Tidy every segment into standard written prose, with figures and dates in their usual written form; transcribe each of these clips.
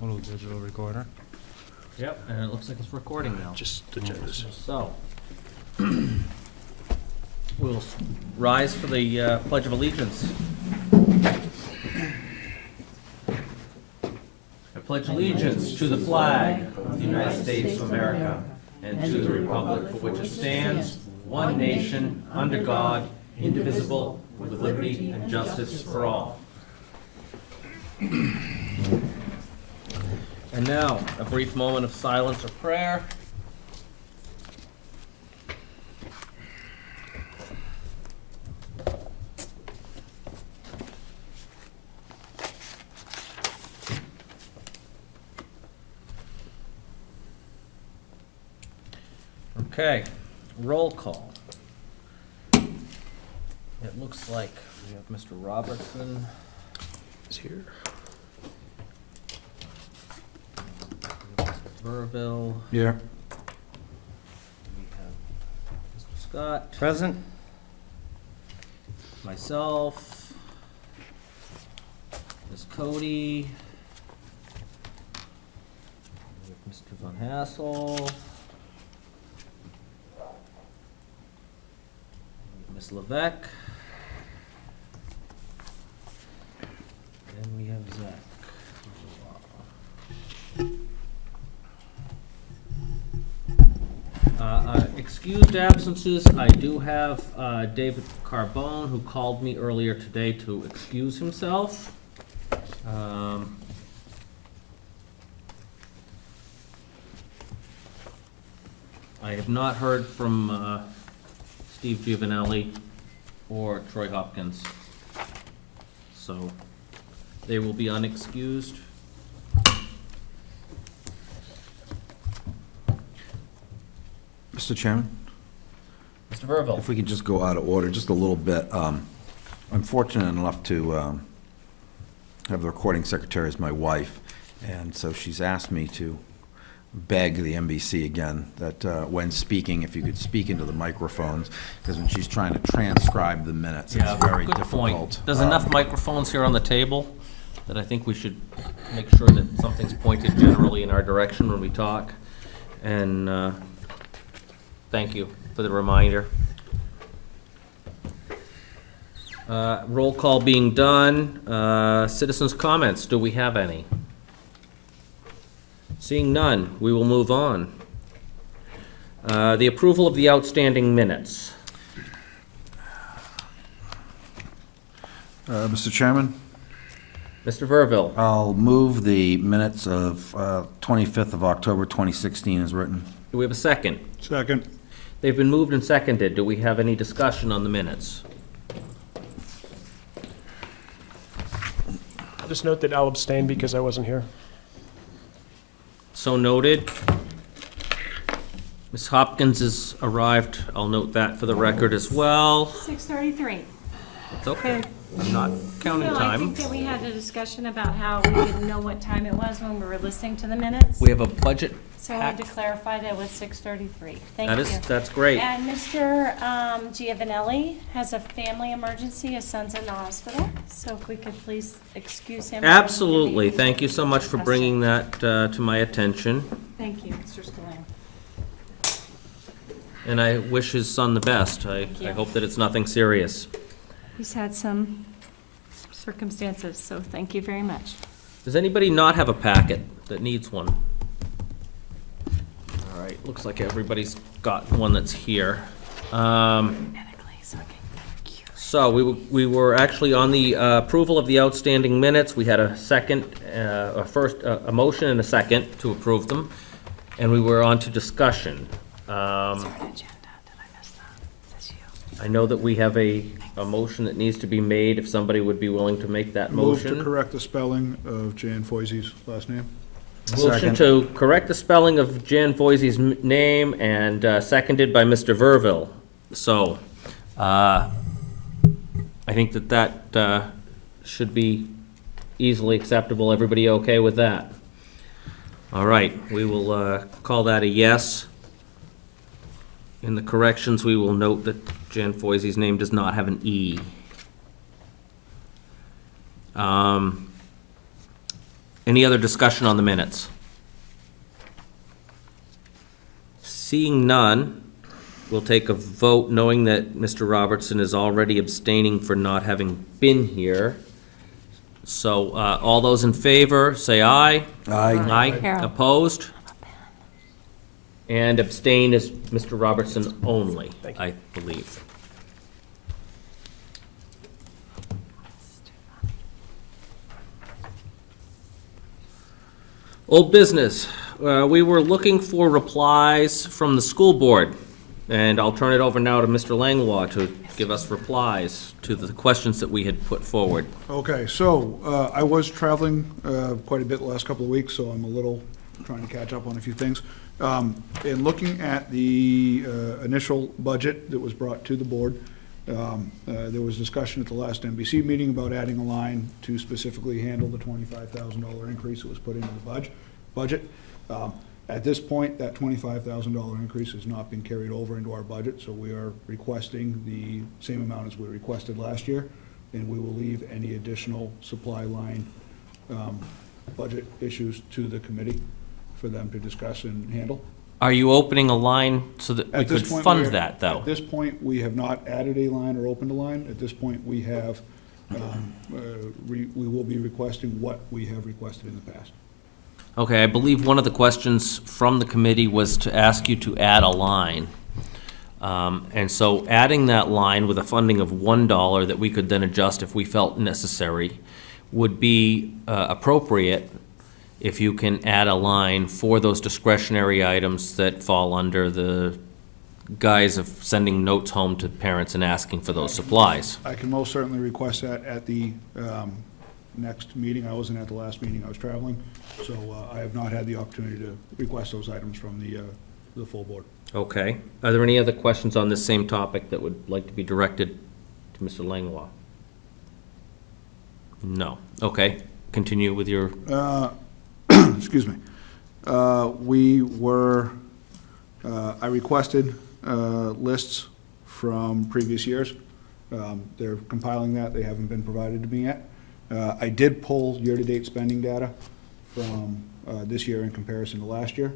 little digital recorder. Yep, and it looks like it's recording now. Just agendas. So, we'll rise for the Pledge of Allegiance. I pledge allegiance to the flag of the United States of America and to the republic for which it stands, one nation, under God, indivisible, with liberty and justice for all. And now, a brief moment of silence or prayer. Okay, roll call. It looks like we have Mr. Robertson. Is here. Mr. Verville. Yeah. We have Mr. Scott. Present? Myself. Ms. Cody. We have Mr. Von Hassel. Ms. Levesque. And we have Zach. Excused absences, I do have David Carbone, who called me earlier today to excuse himself. I have not heard from Steve Giovanelli or Troy Hopkins, so they will be unexcused. Mr. Chairman, Mr. Verville. if we could just go out of order just a little bit. I'm fortunate enough to have the recording secretary as my wife, and so she's asked me to beg the NBC again that when speaking, if you could speak into the microphones, because when she's trying to transcribe the minutes, it's very Good point. difficult. There's enough microphones here on the table that I think we should make sure that something's pointed generally in our direction when we talk. And thank you for the reminder. Roll call being done. Citizens' comments, do we have any? Seeing none, we will move on. The approval of the outstanding minutes. Mr. Chairman, Mr. Verville, I'll move the minutes of 25th of October 2016 as written. do we have a second? Second. They've been moved and seconded. Do we have any discussion on the minutes? I'll just note that I'll abstain because I wasn't here. So noted. Ms. Hopkins has arrived. I'll note that for the record as well. 6:33. It's okay. I'm not counting No, I time. think that we had a discussion about how we didn't know what time it was when we were listening to the minutes. We have a budget So I had to pack. clarify that it was 6:33. Thank you. That's great. And Mr. Giovanelli has a family emergency. His son's in the hospital. So if we could please excuse him. Absolutely. Thank you so much for bringing that to my attention. Thank you, Mr. Scalan. And I wish his son the best. I you. hope that it's nothing serious. He's had some circumstances, so thank you very much. Does anybody not have a packet that needs one? All right, looks like everybody's got one that's here. So we were actually on the approval of the outstanding minutes. We had a second, a motion and a second to approve them, and we were on to discussion. I know that we have a motion that needs to be made, if somebody would be willing to make that Move motion. to correct the spelling of Jan Foisey's last name. Motion to correct the spelling of Jan Voisey's name and seconded by Mr. Verville. So, I think that should be easily acceptable. Everybody okay with that? All right, we will call that a yes. In the corrections, we will note that Jan Foisey's name does not have an E. Any other discussion on the minutes? Seeing none, we'll take a vote knowing that Mr. Robertson is already abstaining for not having been here. So, all those in favor, say aye. Aye. Carol. Opposed? And abstain is Mr. Robertson only, Thank you. I believe. Old business. We were looking for replies from the school board, and I'll turn it over now to Mr. Langlois to give us replies to the questions that we had put forward. Okay, so I was traveling quite a bit the last couple of weeks, so I'm a little trying to catch up on a few things. In looking at the initial budget that was brought to the board, there was discussion at the last NBC meeting about adding a line to specifically handle the $25,000 increase that was put into the budget. At this point, that $25,000 increase has not been carried over into our budget, so we are requesting the same amount as we requested last year, and we will leave any additional supply line budget issues to the committee for them to discuss and handle. Are you opening a line so that we At this could point, fund we are- that, though? At this point, we have not added a line or opened a line. At this point, we have, we will be requesting what we have requested in the past. Okay, I believe one of the questions from the committee was to ask you to add a line. And so adding that line with a funding of $1 that we could then adjust if we felt necessary would be appropriate if you can add a line for those discretionary items that fall under the guise of sending notes home to parents and asking for those supplies. I can most certainly request that at the next meeting. I wasn't at the last meeting, I was traveling, so I have not had the opportunity to request those items from the full board. Okay. Are there any other questions on this same topic that would like to be directed to Mr. Langlois? No. Okay. Continue with your, Excuse me. We were, I requested lists from previous years. They're compiling that, they haven't been provided to me yet. I did pull year-to-date spending data from this year in comparison to last year.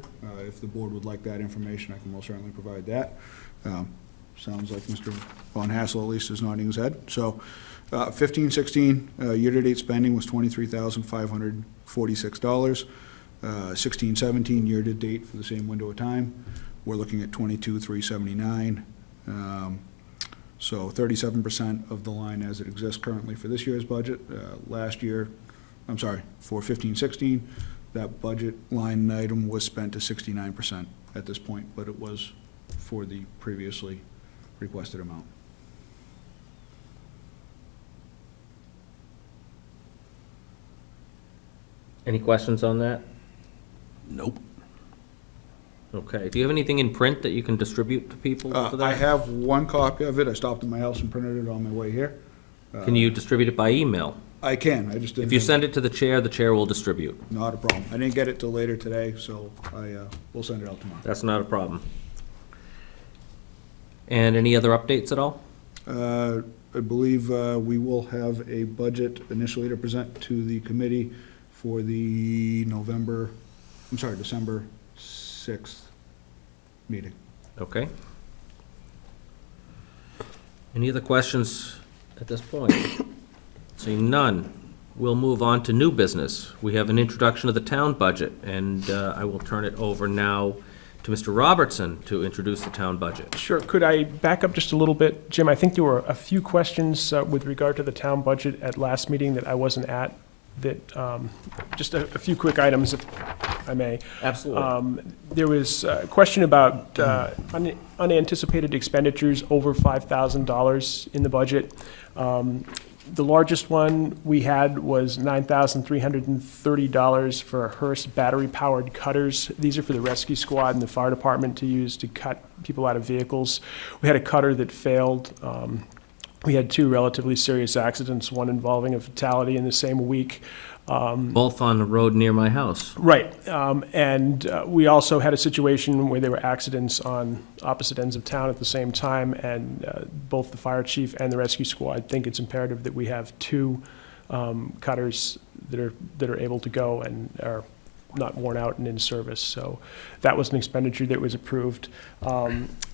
If the board would like that information, I can most certainly provide that. Sounds like Mr. Von Hassel at least is nodding his head. So 15-16, year-to-date spending was $23,546. 16-17, year-to-date for the same window of time, we're looking at $22,379. So 37% of the line as it exists currently for this year's budget. Last year, I'm sorry, for 15-16, that budget line item was spent to 69% at this point, but it was for the previously requested amount. any questions on that? Nope. Okay. Do you have anything in print that you can distribute to people for that? I have one copy of it. I stopped at my house and printed it on my way here. Can you distribute it by email? I can, I just didn't. If you have- send it to the chair will distribute. Not a problem. I didn't get it till later today, so I will send it out tomorrow. That's not a problem. And any other updates at all? I believe we will have a budget initially to present to the committee for the December 6th meeting. Okay. Any other questions at this point? Seeing none, we'll move on to new business. We have an introduction of the town budget, and I will turn it over now to Mr. Robertson to introduce the town budget. Sure. Could I back up just a little bit? Jim, I think there were a few questions with regard to the town budget at last meeting that I wasn't at, that, just a few quick items, if I may. Absolutely. There was a question about unanticipated expenditures over $5,000 in the budget. The largest one we had was $9,330 for Hearst battery-powered cutters. These are for the rescue squad and the fire department to use to cut people out of vehicles. We had a cutter that failed. We had two relatively serious accidents, one involving a fatality in the same week. Both on the road near my house. Right, and we also had a situation where there were accidents on opposite ends of town at the same time, and both the fire chief and the rescue squad think it's imperative that we have two cutters that are able to go and are not worn out and in service. So that was an expenditure that was approved.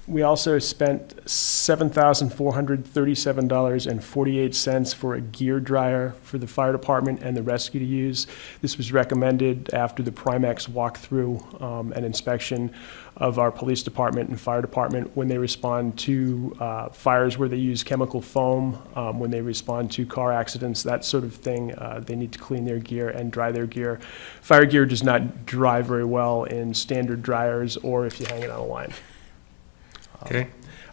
We also spent $7,437.48 for a gear dryer for the fire department and the rescue to use. This was recommended after the Primex walkthrough and inspection of our police department and fire department when they respond to fires where they use chemical foam, when they respond to car accidents, that sort of thing. They need to clean their gear and dry their gear. Fire gear does not dry very well in standard dryers or if you hang it on a line. Okay.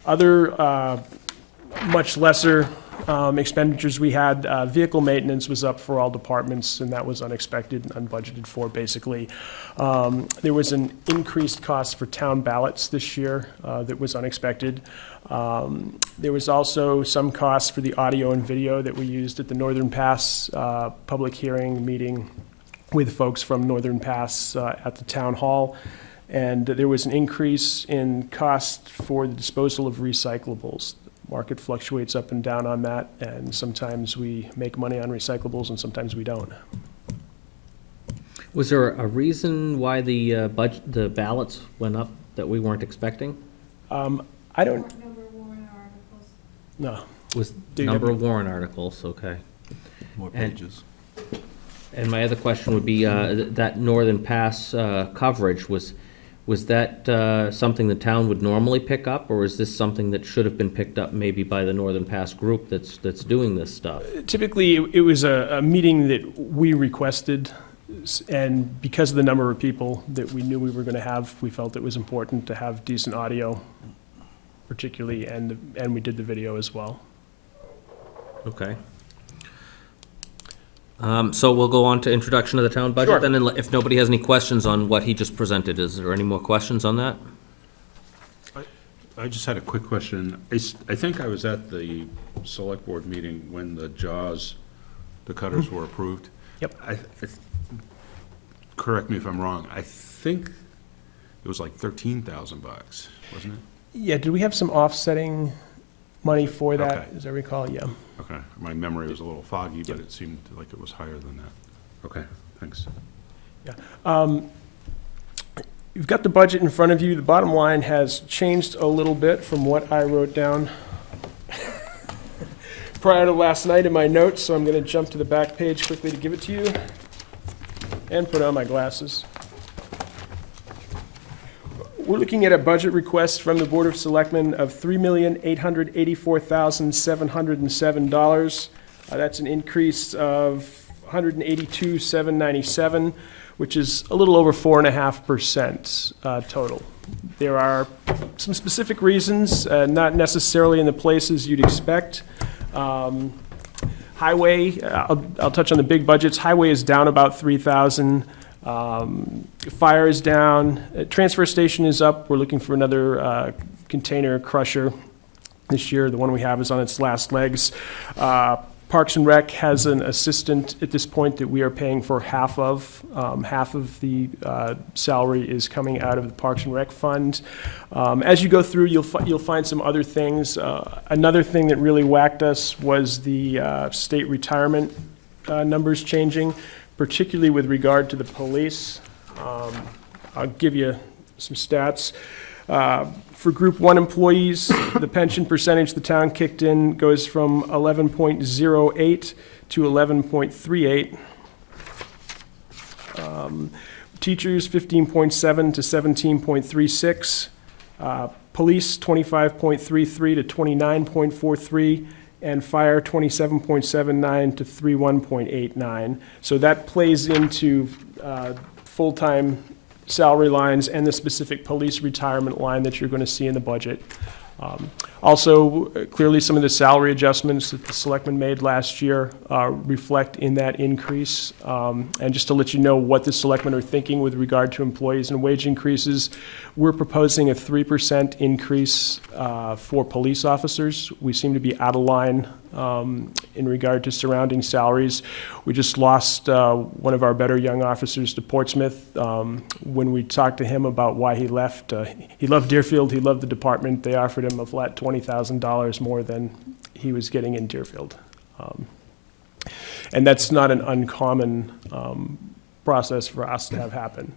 Other much lesser expenditures we had, vehicle maintenance was up for all departments, and that was unexpected and unbudgeted for, basically. There was an increased cost for town ballots this year that was unexpected. There was also some costs for the audio and video that we used at the Northern Pass public hearing meeting with folks from Northern Pass at the town hall. And there was an increase in cost for the disposal of recyclables. Market fluctuates up and down on that, and sometimes we make money on recyclables and sometimes we don't. Was there a reason why the the ballots went up that we weren't expecting? I don't, no. Was Do you number have- of warrant articles, okay. More And- pages. And my other question would be, that Northern Pass coverage, was that something the town would normally pick up, or is this something that should have been picked up maybe by the Northern Pass group that's doing this stuff? Typically, it was a meeting that we requested, and because of the number of people that we knew we were going to have, we felt it was important to have decent audio, particularly, and we did the video as well. Okay. So we'll go on to introduction of the town budget Sure. then, and if nobody has any questions on what he just presented, is there any more questions on that? I just had a quick question. I think I was at the select board meeting when the JAWS, the cutters were approved. Yep. Correct me if I'm wrong, I think it was like $13,000, wasn't it? Yeah, did we have some offsetting money for that, Okay. as I recall? Yeah. Okay, my memory was a little foggy, but it seemed like it was higher than that. Okay, thanks. You've got the budget in front of you. The bottom line has changed a little bit from what I wrote down prior to last night in my notes, so I'm going to jump to the back page quickly to give it to you and put on my glasses. We're looking at a budget request from the Board of Selectmen of $3,884,707. That's an increase of $182,797, which is a little over 4.5% total. There are some specific reasons, not necessarily in the places you'd expect. Highway, I'll touch on the big budgets. Highway is down about 3,000. Fire is down. Transfer station is up. We're looking for another container crusher this year. The one we have is on its last legs. Parks and Rec has an assistant at this point that we are paying for half of. Half of the salary is coming out of the Parks and Rec fund. As you go through, you'll find some other things. Another thing that really whacked us was the state retirement numbers changing, particularly with regard to the police. I'll give you some stats. For Group 1 employees, the pension percentage the town kicked in goes from 11.08 to 11.38. Teachers, 15.7 to 17.36. Police, 25.33 to 29.43. And fire, 27.79 to 31.89. So that plays into full-time salary lines and the specific police retirement line that you're going to see in the budget. Also, clearly, some of the salary adjustments that the selectmen made last year reflect in that increase. And just to let you know what the selectmen are thinking with regard to employees and wage increases, we're proposing a 3% increase for police officers. We seem to be out of line in regard to surrounding salaries. We just lost one of our better young officers to Portsmouth. When we talked to him about why he left, he loved Deerfield, he loved the department. They offered him a flat $20,000 more than he was getting in Deerfield. And that's not an uncommon process for us to have happen.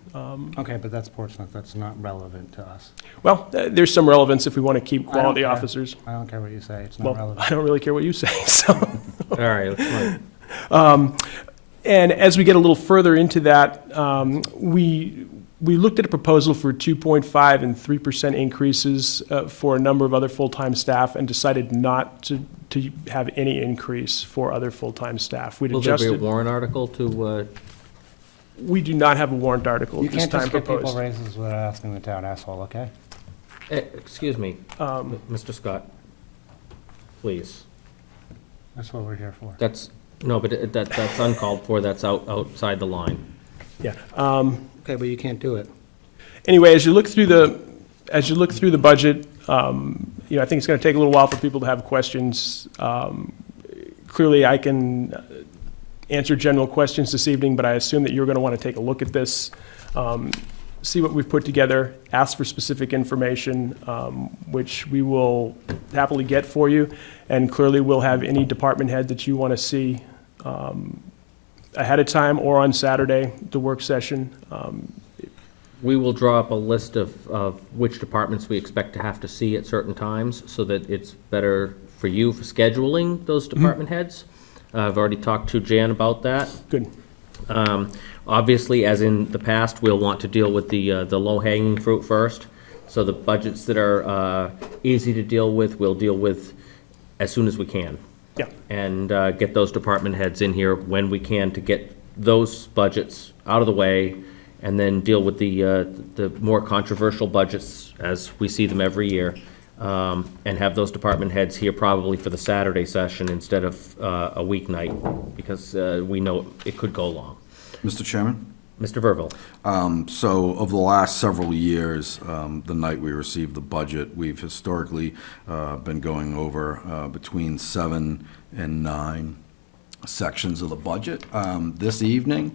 Okay, but that's Portsmouth, that's not relevant to us. Well, there's some relevance if we want to keep I don't quality care. officers. I don't care what you say, it's not Well, relevant. I don't really care what you say, so. All right, come on. And as we get a little further into that, we looked at a proposal for 2.5 and 3% increases for a number of other full-time staff and decided not to have any increase for other full-time staff. We'd Will there be a adjusted, warrant article to, we do not have a warrant article You at this can't time just give people proposed. raises without asking the town asshole, okay? excuse me, Mr. Scott, please. That's what we're here for. That's, no, but that's uncalled for, that's outside the line. Yeah. Okay, but you can't do it. Anyway, as you look through the budget, I think it's going to take a little while for people to have questions. Clearly, I can answer general questions this evening, but I assume that you're going to want to take a look at this, see what we've put together, ask for specific information, which we will happily get for you, and clearly we'll have any department head that you want to see ahead of time or on Saturday, the work session. We will draw up a list of which departments we expect to have to see at certain times, so that it's better for you for scheduling those department heads. I've already talked to Jan about that. Good. Obviously, as in the past, we'll want to deal with the low-hanging fruit first. So the budgets that are easy to deal with, we'll deal with as soon as we can. Yeah. And get those department heads in here when we can to get those budgets out of the way, and then deal with the more controversial budgets as we see them every year, and have those department heads here probably for the Saturday session instead of a weeknight, because we know it could go long. Mr. Chairman? Mr. Verville? So over the last several years, the night we received the budget, we've historically been going over between 7 and 9 sections of the budget. This evening,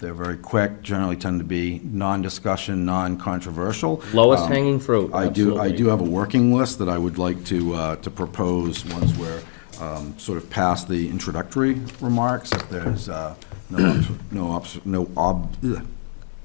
they're very quick, generally tend to be non-discussion, non-controversial. Lowest hanging fruit. I do absolutely. have a working list that I would like to propose once we're sort of past the introductory remarks, if there's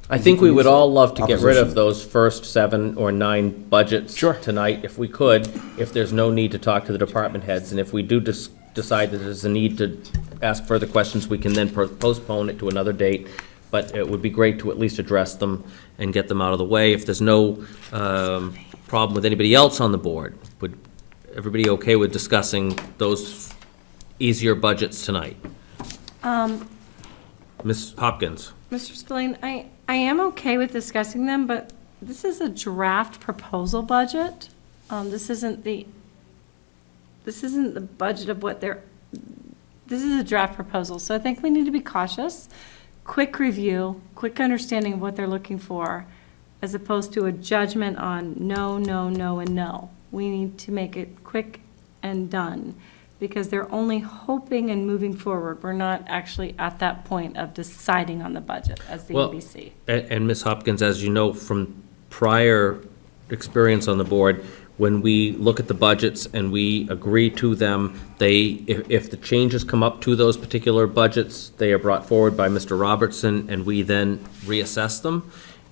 I think we would all love to get rid of Opposition. those first 7 or 9 budgets Sure. tonight, if we could, if there's no need to talk to the department heads. And if we do decide that there's a need to ask further questions, we can then postpone it to another date. But it would be great to at least address them and get them out of the way. If there's no problem with anybody else on the board, would everybody okay with discussing those easier budgets tonight? Ms. Hopkins? Mr. Spillane, I am okay with discussing them, but this is a draft proposal budget. This isn't the budget of what this is a draft proposal, so I think we need to be cautious. Quick review, quick understanding of what they're looking for, as opposed to a judgment on no, no, no, and no. We need to make it quick and done, because they're only hoping and moving forward. We're not actually at that point of deciding on the budget as the Well, ABC. And Ms. Hopkins, as you know from prior experience on the board, when we look at the budgets and we agree to them, if the changes come up to those particular budgets, they are brought forward by Mr. Robertson, and we then reassess them.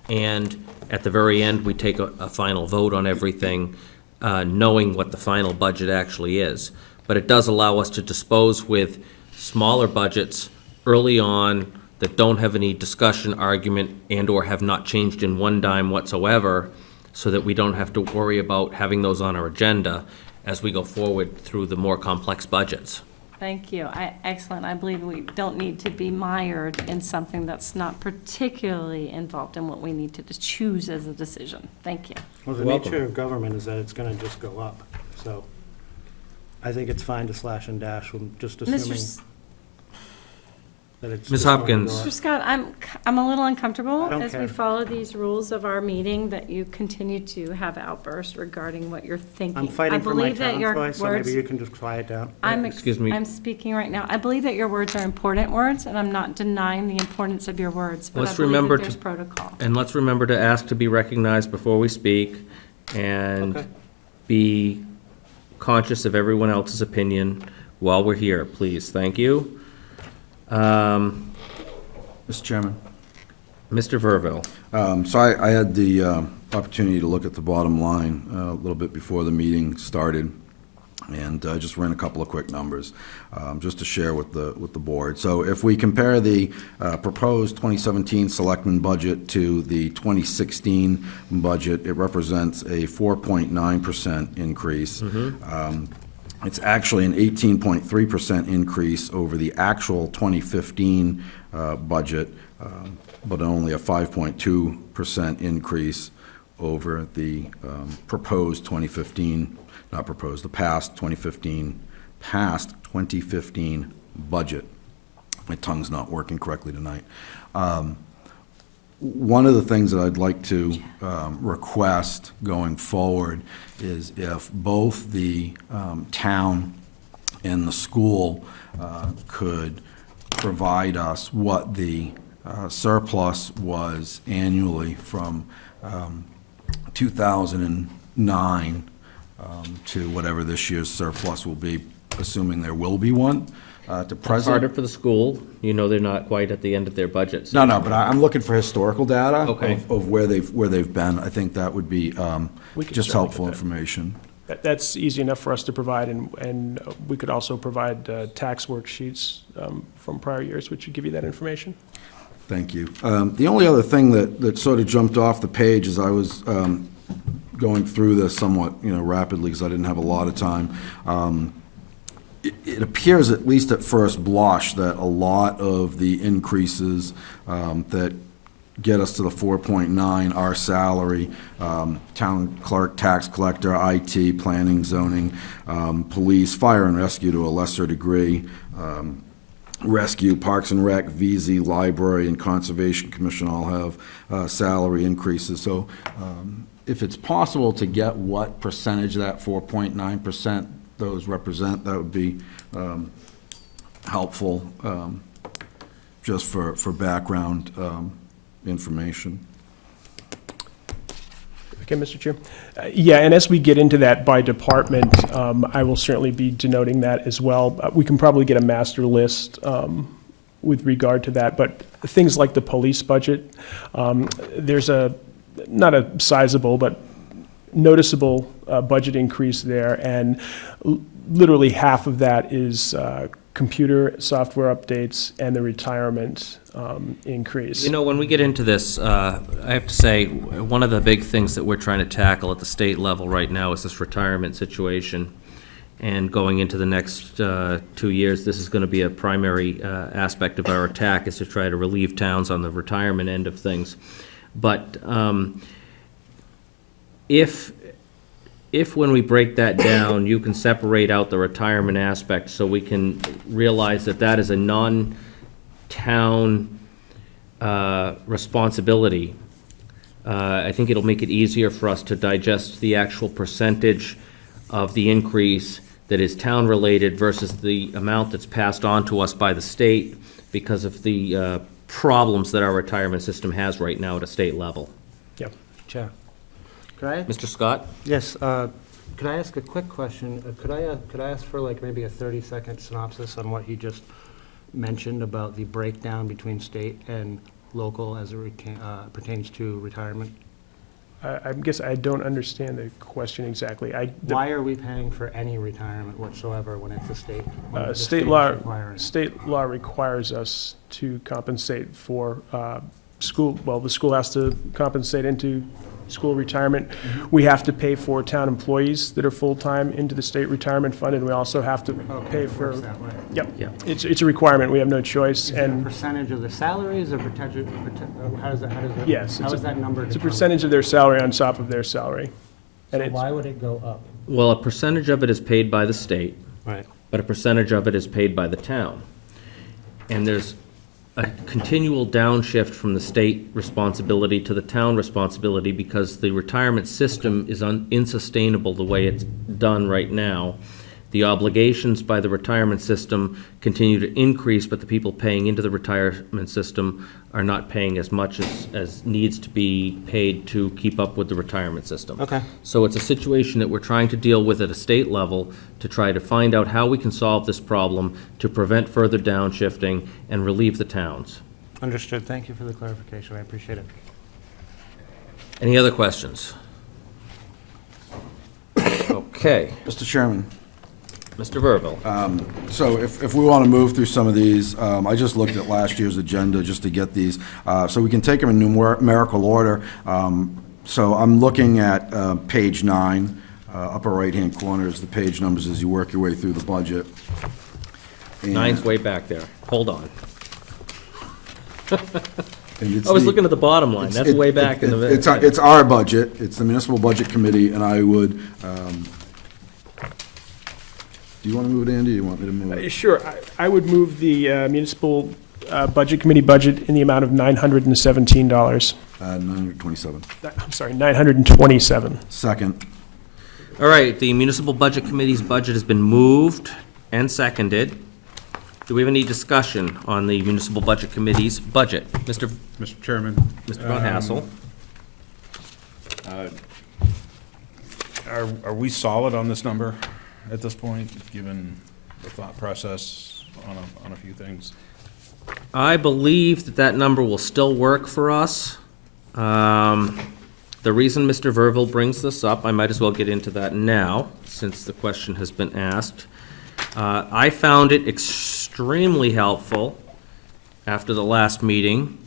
And at the very end, we take a final vote on everything, knowing what the final budget actually is. But it does allow us to dispose with smaller budgets early on that don't have any discussion, argument, and/or have not changed in one dime whatsoever, so that we don't have to worry about having those on our agenda as we go forward through the more complex budgets. Thank you. Excellent. I believe we don't need to be mired in something that's not particularly involved in what we need to choose as a decision. Thank you. Well, the Welcome. nature of government is that it's gonna just go up, so I think it's fine to slash and dash, with just assuming Mr. that it's. Ms. just going to Hopkins. go up. Mr. Scott, I'm a little uncomfortable I don't as we care. follow these rules of our meeting that you continue to have outbursts regarding what you're thinking. I'm fighting for my I believe that town's your voice, so words. maybe you can just quiet down. Excuse me. I'm speaking right now. I believe that your words are important words, and I'm not denying the importance of your words, but I Let's believe remember that there's to- protocol. And let's remember to ask to be recognized before we speak, and Okay. be conscious of everyone else's opinion while we're here, please. Thank you. Mr. Chairman? Mr. Verville. So I had the opportunity to look at the bottom line a little bit before the meeting started, and I just ran a couple of quick numbers, just to share with the board. So if we compare the proposed 2017 selectmen budget to the 2016 budget, it represents a 4.9% increase. It's actually an 18.3% increase over the actual 2015 budget, but only a 5.2% increase over the proposed 2015, not proposed, the past 2015 budget. My tongue's not working correctly tonight. One of the things that I'd like to request going forward is if both the town and the school could provide us what the surplus was annually from 2009 to whatever this year's surplus will be, assuming there will be one, to It's present. harder for the school. You know they're not quite at the end of their budgets. No, but I'm looking for historical data Okay. of where they've been. I think that would be We can just certainly helpful get that. information. That's easy enough for us to provide, and we could also provide tax worksheets from prior years, which would give you that information. Thank you. The only other thing that sort of jumped off the page as I was going through this somewhat, rapidly, because I didn't have a lot of time, it appears, at least at first blush, that a lot of the increases that get us to the 4.9 are salary, town clerk, tax collector, IT, planning, zoning, police, fire and rescue to a lesser degree, rescue, Parks and Rec, VZ, Library, and Conservation Commission all have salary increases. So if it's possible to get what percentage of that 4.9% those represent, that would be helpful, just for background information. Okay, Mr. Chair. Yeah, and as we get into that by department, I will certainly be denoting that as well. We can probably get a master list with regard to that, but things like the police budget, there's not a sizable, but noticeable budget increase there, and literally half of that is computer software updates and the retirement increase. When we get into this, I have to say, one of the big things that we're trying to tackle at the state level right now is this retirement situation. And going into the next 2 years, this is going to be a primary aspect of our attack, is to try to relieve towns on the retirement end of things. But if when we break that down, you can separate out the retirement aspect, so we can realize that that is a non-town responsibility, I think it'll make it easier for us to digest the actual percentage of the increase that is town-related versus the amount that's passed on to us by the state because of the problems that our retirement system has right now at a state level. Yep. Chair. Could I, Mr. Scott? yes, could I ask a quick question? Could I ask for like maybe a 30-second synopsis on what he just mentioned about the breakdown between state and local as it pertains to retirement? I guess I don't understand the question exactly. Why are we paying for any retirement whatsoever when it's the state? when the State is law, requiring it? state law requires us to compensate for school, well, the school has to compensate into school retirement. We have to pay for town employees that are full-time into the state retirement fund, and we also have to Okay, pay it for, works that way. yep. Yeah. It's a requirement, we have no choice, Is it a and percentage of the salaries or how does that, yes, how is that number it's a determined? percentage of their salary on top of their salary. And So it's, why would it go up? Well, a percentage of it is paid by the state, Right. but a percentage of it is paid by the town. And there's a continual downshift from the state responsibility to the town responsibility because the retirement system is unsustainable the way it's done right now. the obligations by the retirement system continue to increase, but the people paying into the retirement system are not paying as much as needs to be paid to keep up with the retirement system. Okay. So it's a situation that we're trying to deal with at a state level to try to find out how we can solve this problem to prevent further downshifting and relieve the towns. Understood. Thank you for the clarification. I appreciate it. Any other questions? Okay, Mr. Chairman, Mr. Verville. so if we want to move through some of these, I just looked at last year's agenda just to get these, so we can take them in numerical order. So I'm looking at page 9, upper right-hand corner is the page numbers as you work your way through the budget. And- Nine's way back there. Hold on. and it's I was the- looking at the bottom line. That's way back in the. It's our budget, it's the municipal budget committee, and I would, do you want to move it, Andy, or you want me to move it? Sure, I would move the municipal budget committee budget in the amount of $917. 927. I'm sorry, $927. Second. All right, the Municipal Budget Committee's budget has been moved and seconded. Do we have any discussion on the Municipal Budget Committee's budget? Mr. Mr. Chairman? Von Hassel? Are we solid on this number at this point, given the thought process on a few things? I believe that that number will still work for us. The reason Mr. Verville brings this up, I might as well get into that now, since the question has been asked. I found it extremely helpful after the last meeting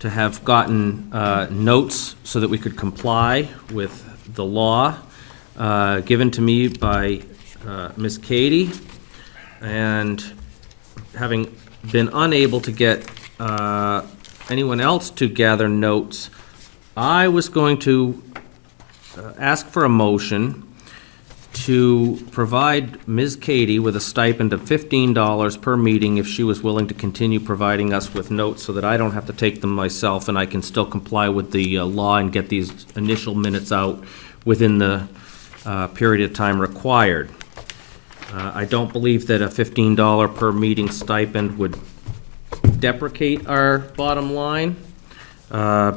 to have gotten notes so that we could comply with the law given to me by Ms. Katie, and having been unable to get anyone else to gather notes, I was going to ask for a motion to provide Ms. Katie with a stipend of $15 per meeting if she was willing to continue providing us with notes so that I don't have to take them myself and I can still comply with the law and get these initial minutes out within the period of time required. I don't believe that a $15 per meeting stipend would deprecate our bottom line,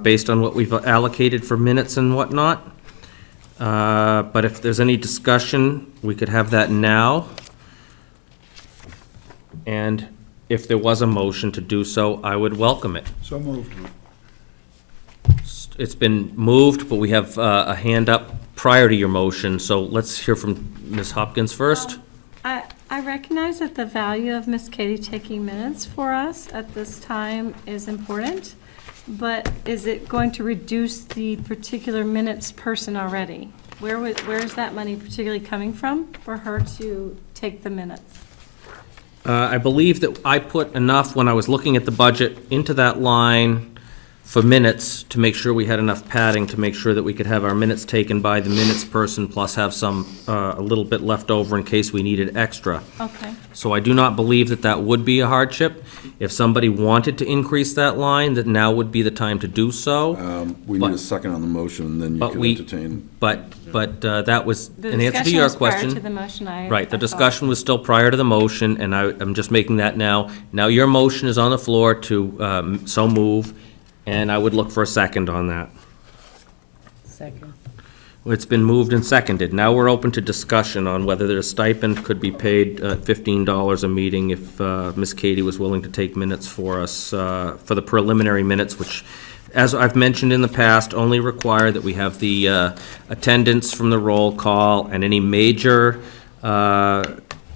based on what we've allocated for minutes and whatnot. But if there's any discussion, we could have that now. And if there was a motion to do so, I would welcome it. So moved. It's been moved, but we have a hand up prior to your motion, so let's hear from Ms. Hopkins first. I recognize that the value of Miss Katie taking minutes for us at this time is important, but is it going to reduce the particular minutes person already? Where is that money particularly coming from for her to take the minutes? I believe that I put enough, when I was looking at the budget, into that line for minutes to make sure we had enough padding to make sure that we could have our minutes taken by the minutes person plus have some, a little bit left over in case we needed extra. Okay. So I do not believe that that would be a hardship. If somebody wanted to increase that line, that now would be the time to do so. We need a second on the motion, and then you But can we- entertain. But that was The an answer to discussion your was prior question. to the motion, Right, the I thought. discussion was still prior to the motion, and I'm just making that now. Now your motion is on the floor to so move, and I would look for a second on that. Second. It's been moved and seconded. Now we're open to discussion on whether the stipend could be paid $15 a meeting if Ms. Katie was willing to take minutes for us, for the preliminary minutes, which, as I've mentioned in the past, only require that we have the attendance from the roll call and any major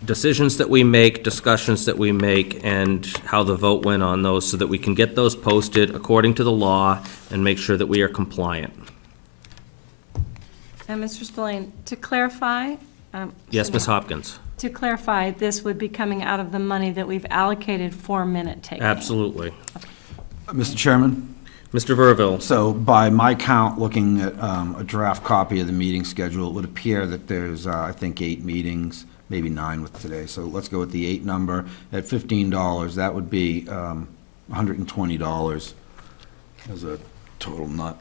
decisions that we make, discussions that we make, and how the vote went on those, so that we can get those posted according to the law and make sure that we are compliant. And Mr. Spillane, to clarify. Yes, Ms. Hopkins? To clarify, this would be coming out of the money that we've allocated for minute taking. Absolutely. Mr. Chairman? Mr. Verville? So by my count, looking at a draft copy of the meeting schedule, it would appear that there's, I think, 8 meetings, maybe 9 with today. So let's go with the 8 number. At $15, that would be $120 as a total nut.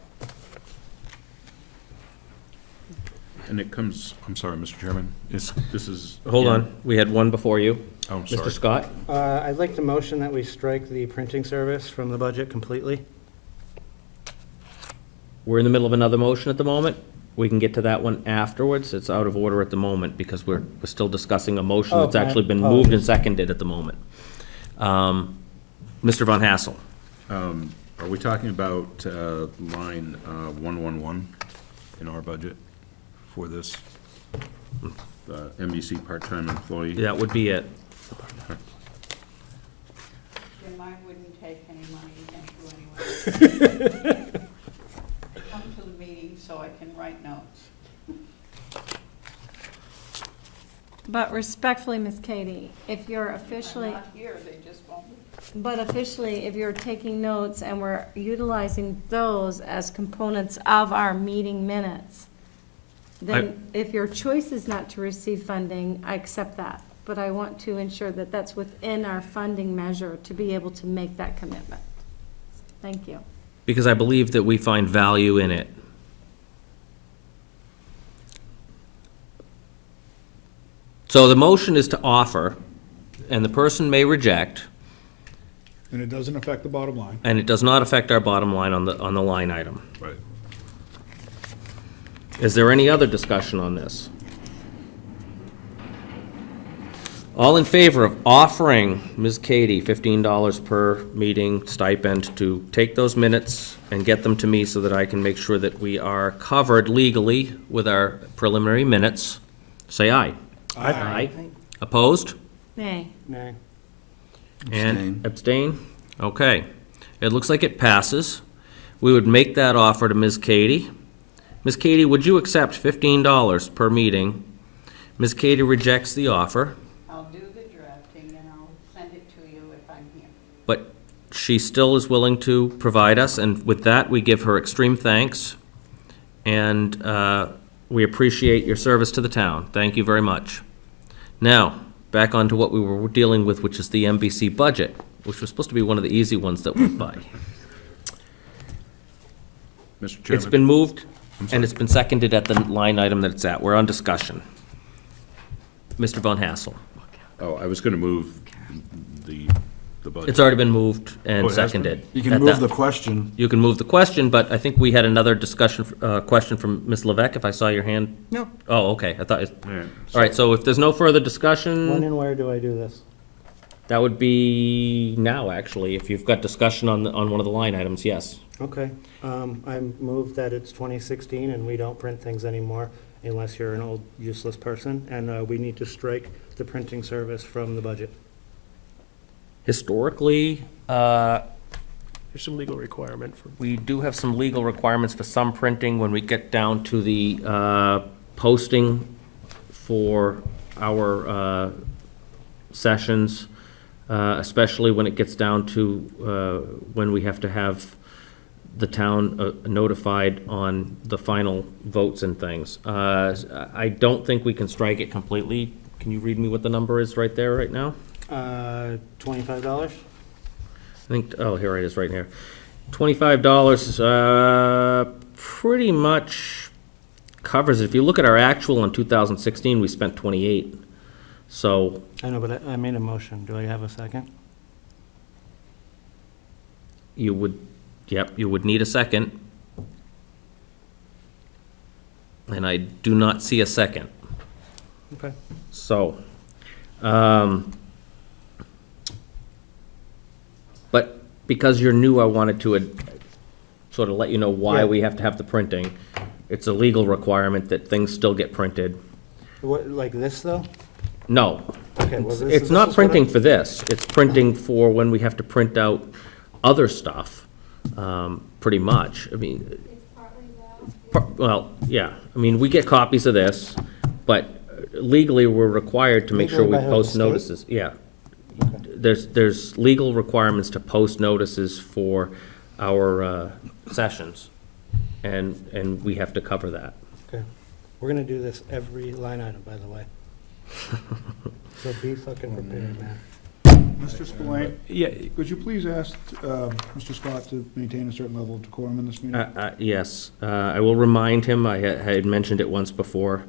And it comes, I'm sorry, Mr. Chairman, this is. Hold on, we had one before you. Oh, sorry. Mr. Scott? I'd like to motion that we strike the printing service from the budget completely. We're in the middle of another motion at the moment. We can get to that one afterwards. It's out of order at the moment because we're still discussing a motion that's Okay. actually been moved and seconded at the moment. Mr. Von Hassel? Are we talking about line 111 in our budget for this NBC part-time employee? That would be it. Jim, I wouldn't take any money against you anyway. Come to the meeting so I can write notes. But respectfully, Ms. Katie, if you're officially, I'm not here, they just won't. but officially, if you're taking notes and we're utilizing those as components of our meeting minutes, then if your choice is not to receive funding, I accept that. But I want to ensure that that's within our funding measure to be able to make that commitment. Thank you. Because I believe that we find value in it. So the motion is to offer, and the person may reject, And it doesn't affect the bottom line. and it does not affect our bottom line on the line item. Right. Is there any other discussion on this? All in favor of offering Ms. Katie $15 per meeting stipend to take those minutes and get them to me so that I can make sure that we are covered legally with our preliminary minutes, say aye. Aye. Opposed? Nay. Nay. And abstain? Okay. It looks like it passes. We would make that offer to Ms. Katie. Ms. Katie, would you accept $15 per meeting? Ms. Katie rejects the offer, I'll do the drafting and I'll send it to you if I'm here. but she still is willing to provide us, and with that, we give her extreme thanks. And we appreciate your service to the town. Thank you very much. Now, back on to what we were dealing with, which is the MBC budget, which was supposed to be one of the easy ones that went by. Mr. It's Chairman? been moved, and it's been seconded at the line item that it's at. We're on discussion. Mr. Von Hassel. Oh, I was going to move the budget. It's already been moved Oh, and it has been? seconded. You can At move that- the question. You can move the question, but I think we had another discussion, question from Ms. Levesque, if I saw your hand. No. Oh, okay, I thought, All right, all right, so if there's no further When discussion, and where do I do this? that would be now, actually, if you've got discussion on, on one of the line items, yes. Okay. I move that it's 2016 and we don't print things anymore unless you're an old useless person, and we need to strike the printing service from the budget. Historically, There's some legal requirement for, we do have some legal requirements for some printing when we get down to the posting for our sessions, especially when it gets down to when we have to have the town notified on the final votes and things. I don't think we can strike it completely. Can you read me what the number is right there, right now? $25? I think, oh, here it is, right here. $25, pretty much covers it. If you look at our actual in 2016, we spent 28. So, I know, but I made a motion. Do I have a second? you would, yep, you would need a second. And I do not see a second. Okay. So, but because you're new, I wanted to sort of let you know why Yeah. we have to have the printing. It's a legal requirement that things still get printed. What, like this, though? No, Okay, well, this it's is not what I- printing for this. It's printing for when we have to print out other stuff, pretty much. I mean, well, yeah, I mean, we get copies of this, but legally, we're required to make sure we Legally by the post state? notices. Yeah. There's legal requirements to post notices for our sessions, and we have to cover that. Okay. We're gonna do this every line item, by the way. So be fucking prepared, man. Mr. Spillane, Yeah, could you please ask Mr. Scott to maintain a certain level of decorum in this meeting? Yes, I will remind him, I had mentioned it once before.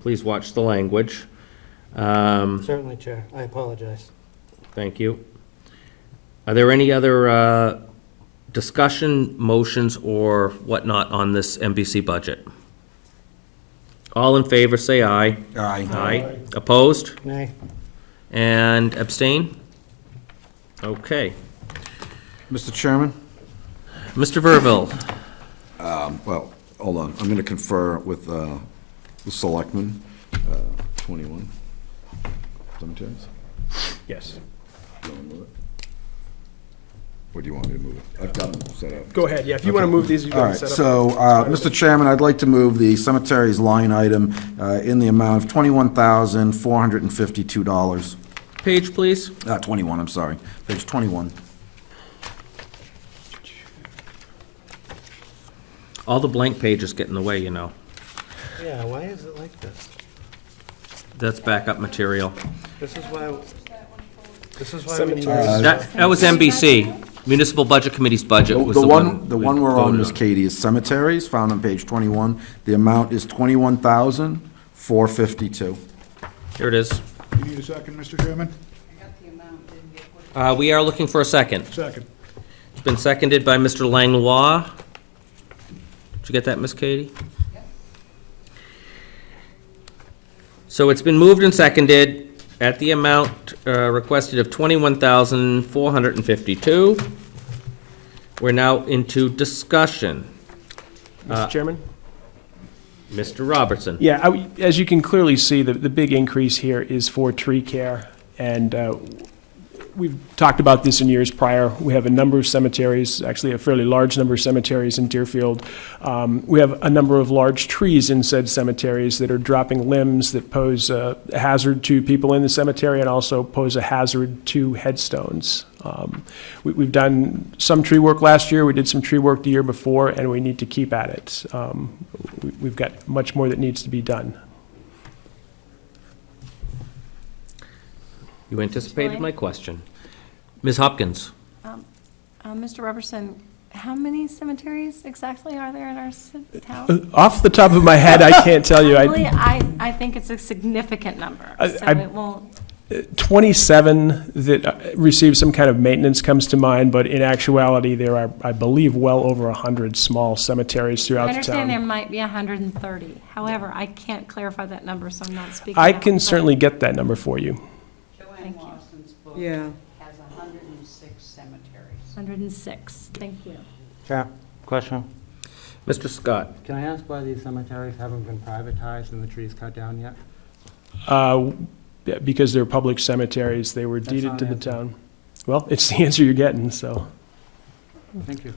Please watch the language. Certainly, Chair. I apologize. Thank you. Are there any other discussion, motions, or whatnot on this MVC budget? All in favor, say aye. Aye. Aye. Opposed? Nay. And abstain? Okay. Mr. Chairman? Mr. Verville, Well, hold on, I'm gonna confer with the selectmen, 21 cemeteries. yes. You wanna move it? Or do you want me to move it? I've got them set up. Go ahead, yeah, if you want to move these, you've All got right, them set up. so, Mr. Chairman, I'd like to move the cemeteries line item in the amount of $21,452. page, please. 21, I'm sorry, page 21. All the blank pages get in the way, you know. Yeah, why is it like this? That's backup material. This is why, Cemeteries. That was MBC, Municipal Budget Committee's budget was The the one, one. we're on, voted Ms. on. Katie, is cemeteries, found on page 21. The amount is $21,452. Here it is. You need a second, Mr. Chairman? I got the amount, didn't get what We are looking for a second. Second. It's been seconded by Mr. Langlois. Did you get that, Miss Katie? So it's been moved and seconded at the amount requested of $21,452. We're now into discussion. Mr. Chairman? Mr. Robertson. Yeah, as you can clearly see, the big increase here is for tree care, and we've talked about this in years prior. We have a number of cemeteries, actually a fairly large number of cemeteries in Deerfield. We have a number of large trees in said cemeteries that are dropping limbs that pose a hazard to people in the cemetery and also pose a hazard to headstones. We've done some tree work last year, we did some tree work the year before, and we need to keep at it. We've got much more that needs to be done. You anticipated my question. Ms. Hopkins. Mr. Robertson, how many cemeteries exactly are there in our town? Off the top of my head, I can't tell you. Probably, I think it's a significant number, so it won't, 27 that receive some kind of maintenance comes to mind, but in actuality, there are, I believe, well over 100 small cemeteries I throughout the understand there town. might be 130. However, I can't clarify that number, so I'm not speaking. I out can loud. certainly get that number for you. Joanne Thank you. Watson's book Yeah. has 106 cemeteries. 106, thank you. Chair, question. Mr. Scott. Can I ask why these cemeteries haven't been privatized and the trees cut down yet? Yeah, because they're public cemeteries, they were That's deeded not to an the answer. town. Well, it's the answer you're getting, so. Thank you.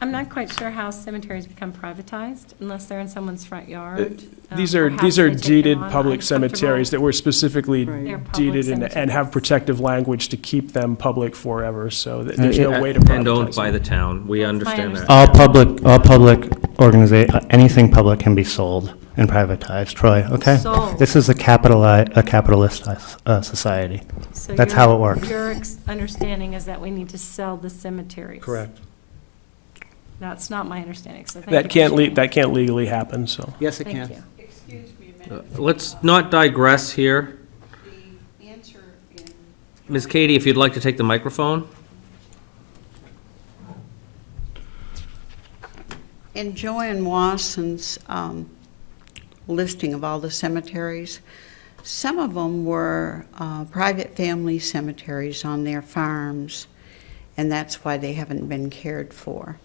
I'm not quite sure how cemeteries become privatized unless they're in someone's front yard. These Perhaps are they take deeded them on public uncomfortable- cemeteries that were specifically Right. They're public deeded and have cemeteries. protective language to keep them public forever, so there's no way to privatize And owned by them. the town. We That's my understand that. All public anything public can be sold and privatized, Troy, okay? Sold. This is a capitalist society. So That's your- how it works. Your understanding is that we need to sell the cemeteries? Correct. That's not my understanding, so thank you. That for can't sharing. that can't legally happen, so. Yes, it Thank can. you. Excuse me a minute, Let's not digress here. the answer in. Ms. Katie, if you'd like to take the microphone. In Joanne Watson's listing of all the cemeteries, some of them were private family cemeteries on their farms, and that's why they haven't been cared for.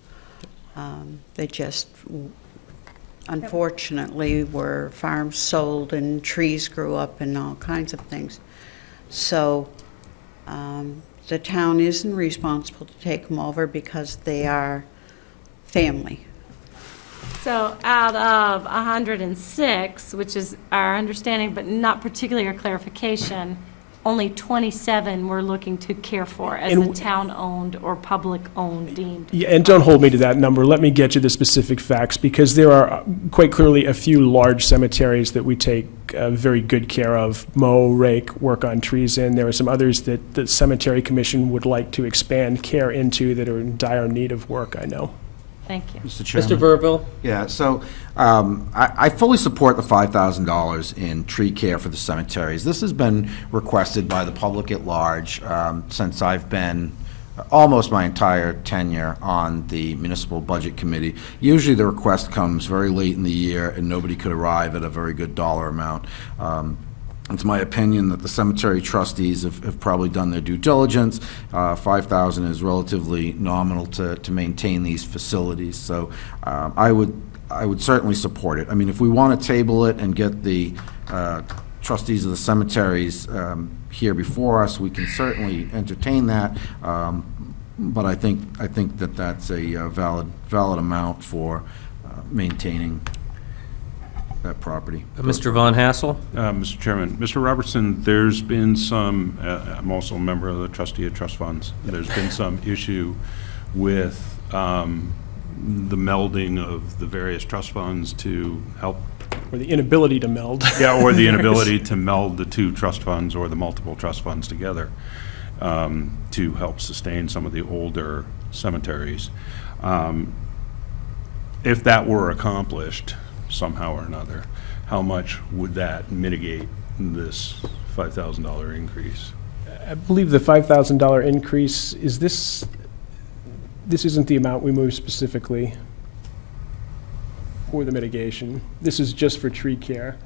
They just, unfortunately, were farms sold and trees grew up and all kinds of things. So the town isn't responsible to take them over because they are family. So out of 106, which is our understanding, but not particularly our clarification, only 27 we're looking to care for as And the town-owned or public-owned deemed. Yeah, and don't hold me to that number. Let me get you the specific facts, because there are quite clearly a few large cemeteries that we take very good care of, mow, rake, work on trees in. There are some others that the Cemetery Commission would like to expand care into that are in dire need of work, I know. Thank you. Mr. Mr. Chairman? Verville? Yeah, so I fully support the $5,000 in tree care for the cemeteries. This has been requested by the public at large since I've been almost my entire tenure on the Municipal Budget Committee. Usually the request comes very late in the year and nobody could arrive at a very good dollar amount. It's my opinion that the cemetery trustees have probably done their due diligence. 5,000 is relatively nominal to maintain these facilities, so I would certainly support it. I mean, if we want to table it and get the trustees of the cemeteries here before us, we can certainly entertain that. But I think that that's a valid amount for maintaining that property. Mr. Von Hassel? Mr. Chairman, Mr. Robertson, there's been some, I'm also a member of the trustee of trust funds. There's been some issue with the melding of the various trust funds to help, Or the inability to meld. yeah, or the inability to meld the two trust funds or the multiple trust funds together to help sustain some of the older cemeteries. If that were accomplished somehow or another, how much would that mitigate this $5,000 increase? I believe the $5,000 increase, is this isn't the amount we moved specifically for the mitigation. This is just for tree care.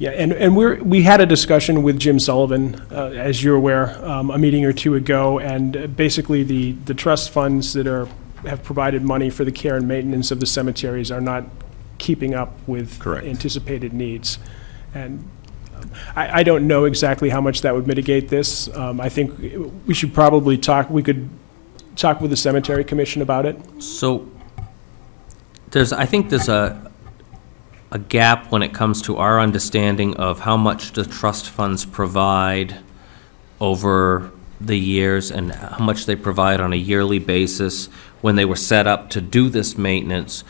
Yeah, and we had a discussion with Jim Sullivan, as you're aware, a meeting or two ago, and basically the trust funds that have provided money for the care and maintenance of the cemeteries are not keeping up with Correct. anticipated needs. And I don't know exactly how much that would mitigate this. I think we should probably we could talk with the Cemetery Commission about it. So I think there's a gap when it comes to our understanding of how much the trust funds provide over the years and how much they provide on a yearly basis when they were set up to do this maintenance.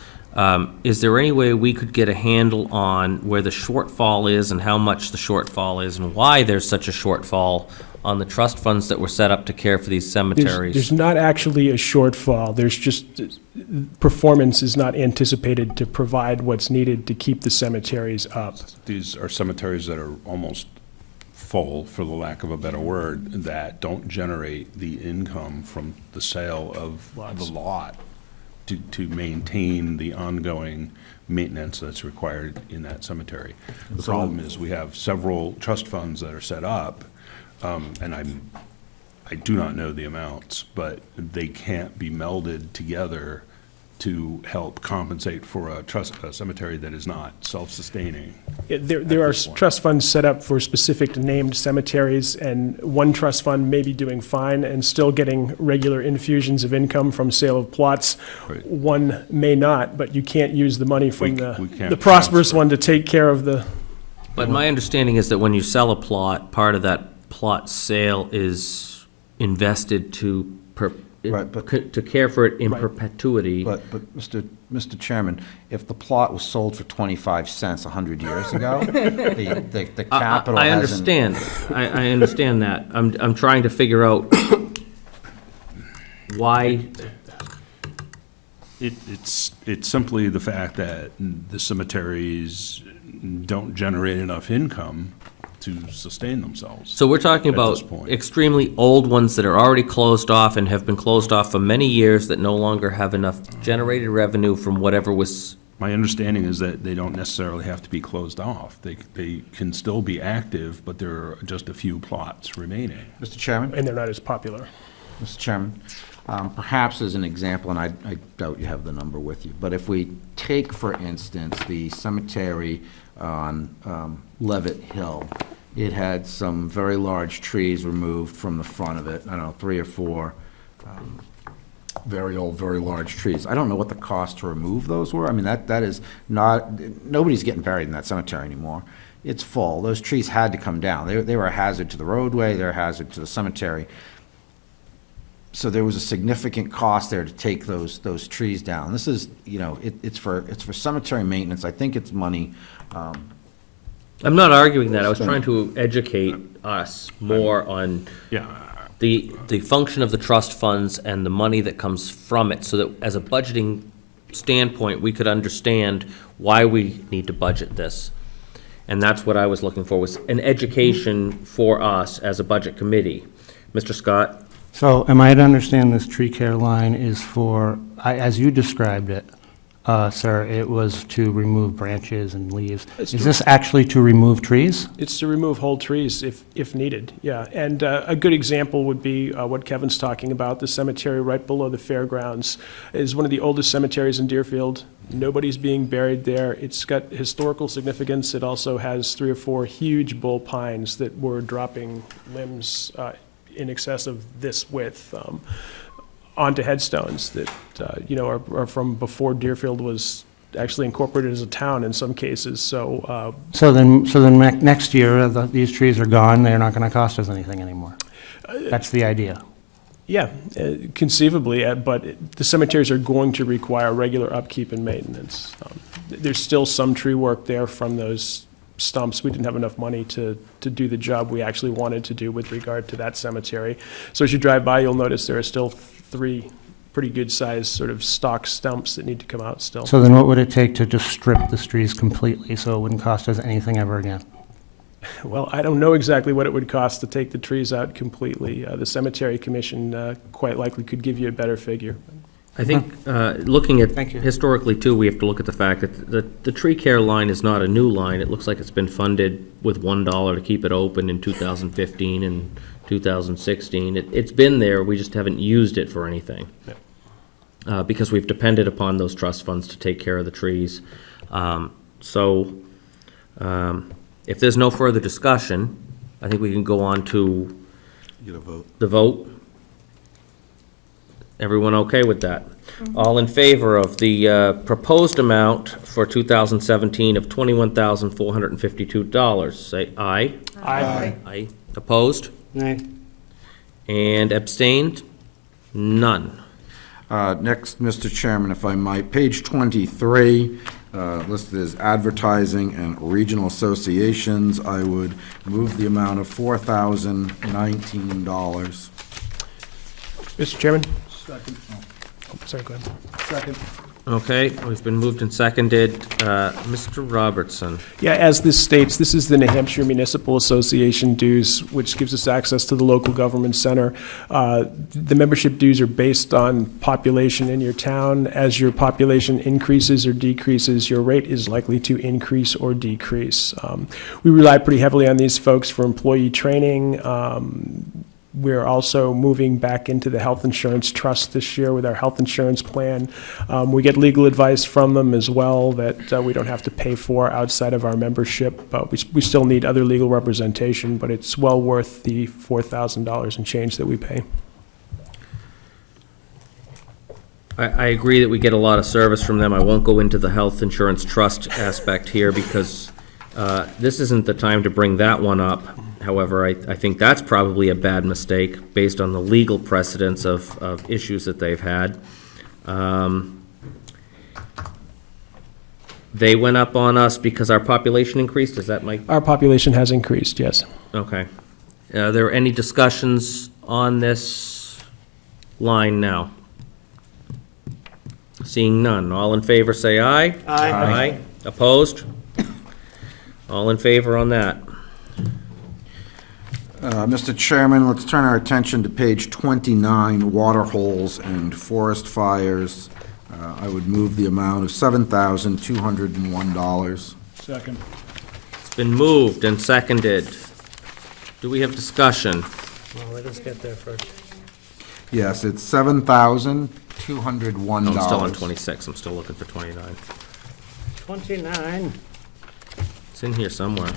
Is there any way we could get a handle on where the shortfall is and how much the shortfall is and why there's such a shortfall on the trust funds that were set up to care for these cemeteries? There's not actually a shortfall. There's just, performance is not anticipated to provide what's needed to keep the cemeteries up. These are cemeteries that are almost full, for the lack of a better word, that don't generate the income from the sale of the lot to maintain the ongoing maintenance that's required in that cemetery. The problem is we have several trust funds that are set up, and I do not know the amounts, but they can't be melded together to help compensate for a cemetery that is not self-sustaining. There are trust funds set up for specific named cemeteries, and one trust fund may be doing fine and still getting regular infusions of income from sale of plots. Right. One may not, but you can't use the money from We can't the prosperous transfer. one to take care of the, But my understanding is that when you sell a plot, part of that plot sale is invested to Right, but- to care for it in Right. perpetuity. But, Mr. Chairman, if the plot was sold for 25 cents 100 years ago, the capital I hasn't... understand. I understand that. I'm trying to figure out why, It's simply the fact that the cemeteries don't generate enough income to sustain themselves. so we're talking At about this point. extremely old ones that are already closed off and have been closed off for many years that no longer have enough generated revenue from whatever was, My understanding is that they don't necessarily have to be closed off. They can still be active, but there are just a few plots remaining. Mr. Chairman? and they're not as popular. Mr. Chairman, perhaps as an example, and I doubt you have the number with you, but if we take, for instance, the cemetery on Levitt Hill, it had some very large trees removed from the front of it, I don't know, 3 or 4 very old, very large trees. I don't know what the cost to remove those were. I mean, that is not, nobody's getting buried in that cemetery anymore. it's full. Those trees had to come down. They were a hazard to the roadway, they're a hazard to the cemetery. So there was a significant cost there to take those trees down. This is, you know, it's for cemetery maintenance. I think it's money. I'm not arguing that. I was trying to educate us more on Yeah, the function of the trust funds and the money that comes from it, so that as a budgeting standpoint, we could understand why we need to budget this. And that's what I was looking for, was an education for us as a budget committee. Mr. Scott? So am I to understand this tree care line is for, as you described it, sir, it was to remove branches and leaves. It's Is to- this actually to remove trees? It's to remove whole trees if needed, yeah. And a good example would be what Kevin's talking about. The cemetery right below the fairgrounds is one of the oldest cemeteries in Deerfield. Nobody's being buried there. It's got historical significance. It also has 3 or 4 huge bull pines that were dropping limbs in excess of this width onto headstones that, you know, are from before Deerfield was actually incorporated as a town in some cases. So So then next year, these trees are gone, they're not gonna cost us anything anymore. That's the idea. yeah, conceivably, but the cemeteries are going to require regular upkeep and maintenance. There's still some tree work there from those stumps. We didn't have enough money to do the job we actually wanted to do with regard to that cemetery. So as you drive by, you'll notice there are still 3 pretty good-sized sort of stock stumps that need to come out still. So then what would it take to just strip the trees completely so it wouldn't cost us anything ever again? Well, I don't know exactly what it would cost to take the trees out completely. The cemetery commission quite likely could give you a better figure. I think, looking at, Thank you. historically too, we have to look at the fact that the tree care line is not a new line. It looks like it's been funded with $1 to keep it open in 2015 and 2016. It's been there, we just haven't used it for anything. Because we've depended upon those trust funds to take care of the trees. If there's no further discussion, I think we can go on to Get a vote. the vote. Everyone okay with that? All in favor of the proposed amount for 2017 of $21,452, say aye. Aye. Aye. Opposed? Nay. And abstained? None. Next, Mr. Chairman, if I might, page 23, listed as advertising and regional associations. I would move the amount of $4,019. Mr. Chairman? Second. Oh, sorry, go ahead. Second. Okay, we've been moved and seconded. Mr. Robertson. Yeah, as this states, this is the New Hampshire Municipal Association dues, which gives us access to the local government center. The membership dues are based on population in your town. As your population increases or decreases, your rate is likely to increase or decrease. We rely pretty heavily on these folks for employee training. We're also moving back into the health insurance trust this year with our health insurance plan. We get legal advice from them as well that we don't have to pay for outside of our membership. We still need other legal representation, but it's well worth the $4,000 and change that we pay. I agree that we get a lot of service from them. I won't go into the health insurance trust aspect here because this isn't the time to bring that one up. However, I think that's probably a bad mistake based on the legal precedence of issues that they've had. They went up on us because our population increased, is that Mike? Our population has increased, yes. Okay. Are there any discussions on this line now? Seeing none. All in favor, say aye. Aye. Aye. Opposed? All in favor on that. Mr. Chairman, let's turn our attention to page 29, water holes and forest fires. I would move the amount of $7,201. Second. It's been moved and seconded. Do we have discussion? Well, let us get there first. Yes, it's $7,201. No, I'm still on 26. I'm still looking for 29. 29. It's in here somewhere.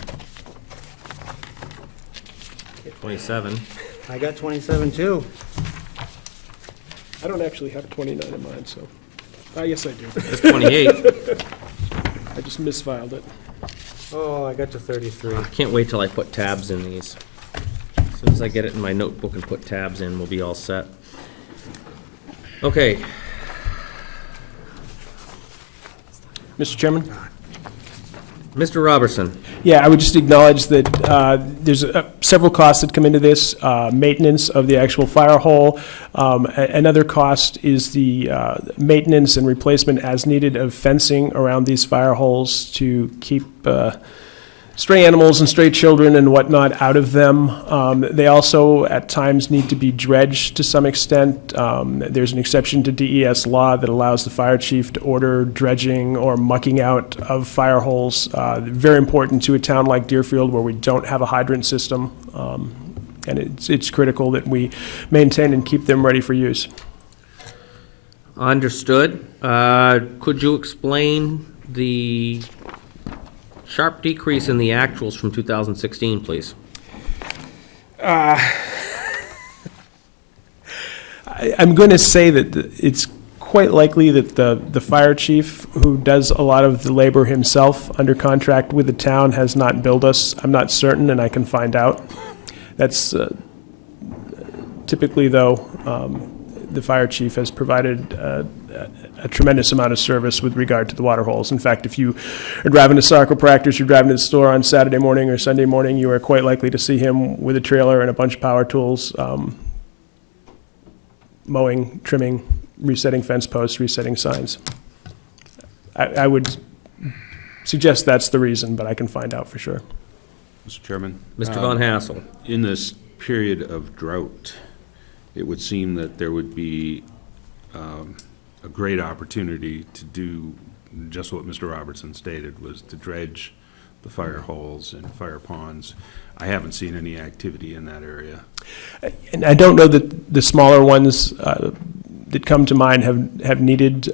27. I got 27 too. I don't actually have 29 in mind, so, yes, I do. It's 28. I just misfiled it. Oh, I got to 33. I can't wait till I put tabs in these. As soon as I get it in my notebook and put tabs in, we'll be all set. Okay, Mr. Chairman? Mr. Robertson. Yeah, I would just acknowledge that there's several costs that come into this. Maintenance of the actual fire hole. Another cost is the maintenance and replacement as needed of fencing around these fire holes to keep stray animals and stray children and whatnot out of them. They also, at times, need to be dredged to some extent. There's an exception to DES law that allows the fire chief to order dredging or mucking out of fire holes. Very important to a town like Deerfield where we don't have a hydrant system. And it's critical that we maintain and keep them ready for use. Understood. Could you explain the sharp decrease in the actuals from 2016, please? I'm going to say that it's quite likely that the fire chief, who does a lot of the labor himself under contract with the town, has not billed us. I'm not certain, and I can find out. That's typically, though, the fire chief has provided a tremendous amount of service with regard to the water holes. In fact, if you are driving to soccer practice, you're driving to the store on Saturday morning or Sunday morning, you are quite likely to see him with a trailer and a bunch of power tools, mowing, trimming, resetting fence posts, resetting signs. I would suggest that's the reason, but I can find out for sure. Mr. Chairman? Mr. Von Hassel. In this period of drought, it would seem that there would be a great opportunity to do just what Mr. Robertson stated, was to dredge the fire holes and fire ponds. I haven't seen any activity in that area. And I don't know that the smaller ones that come to mind have needed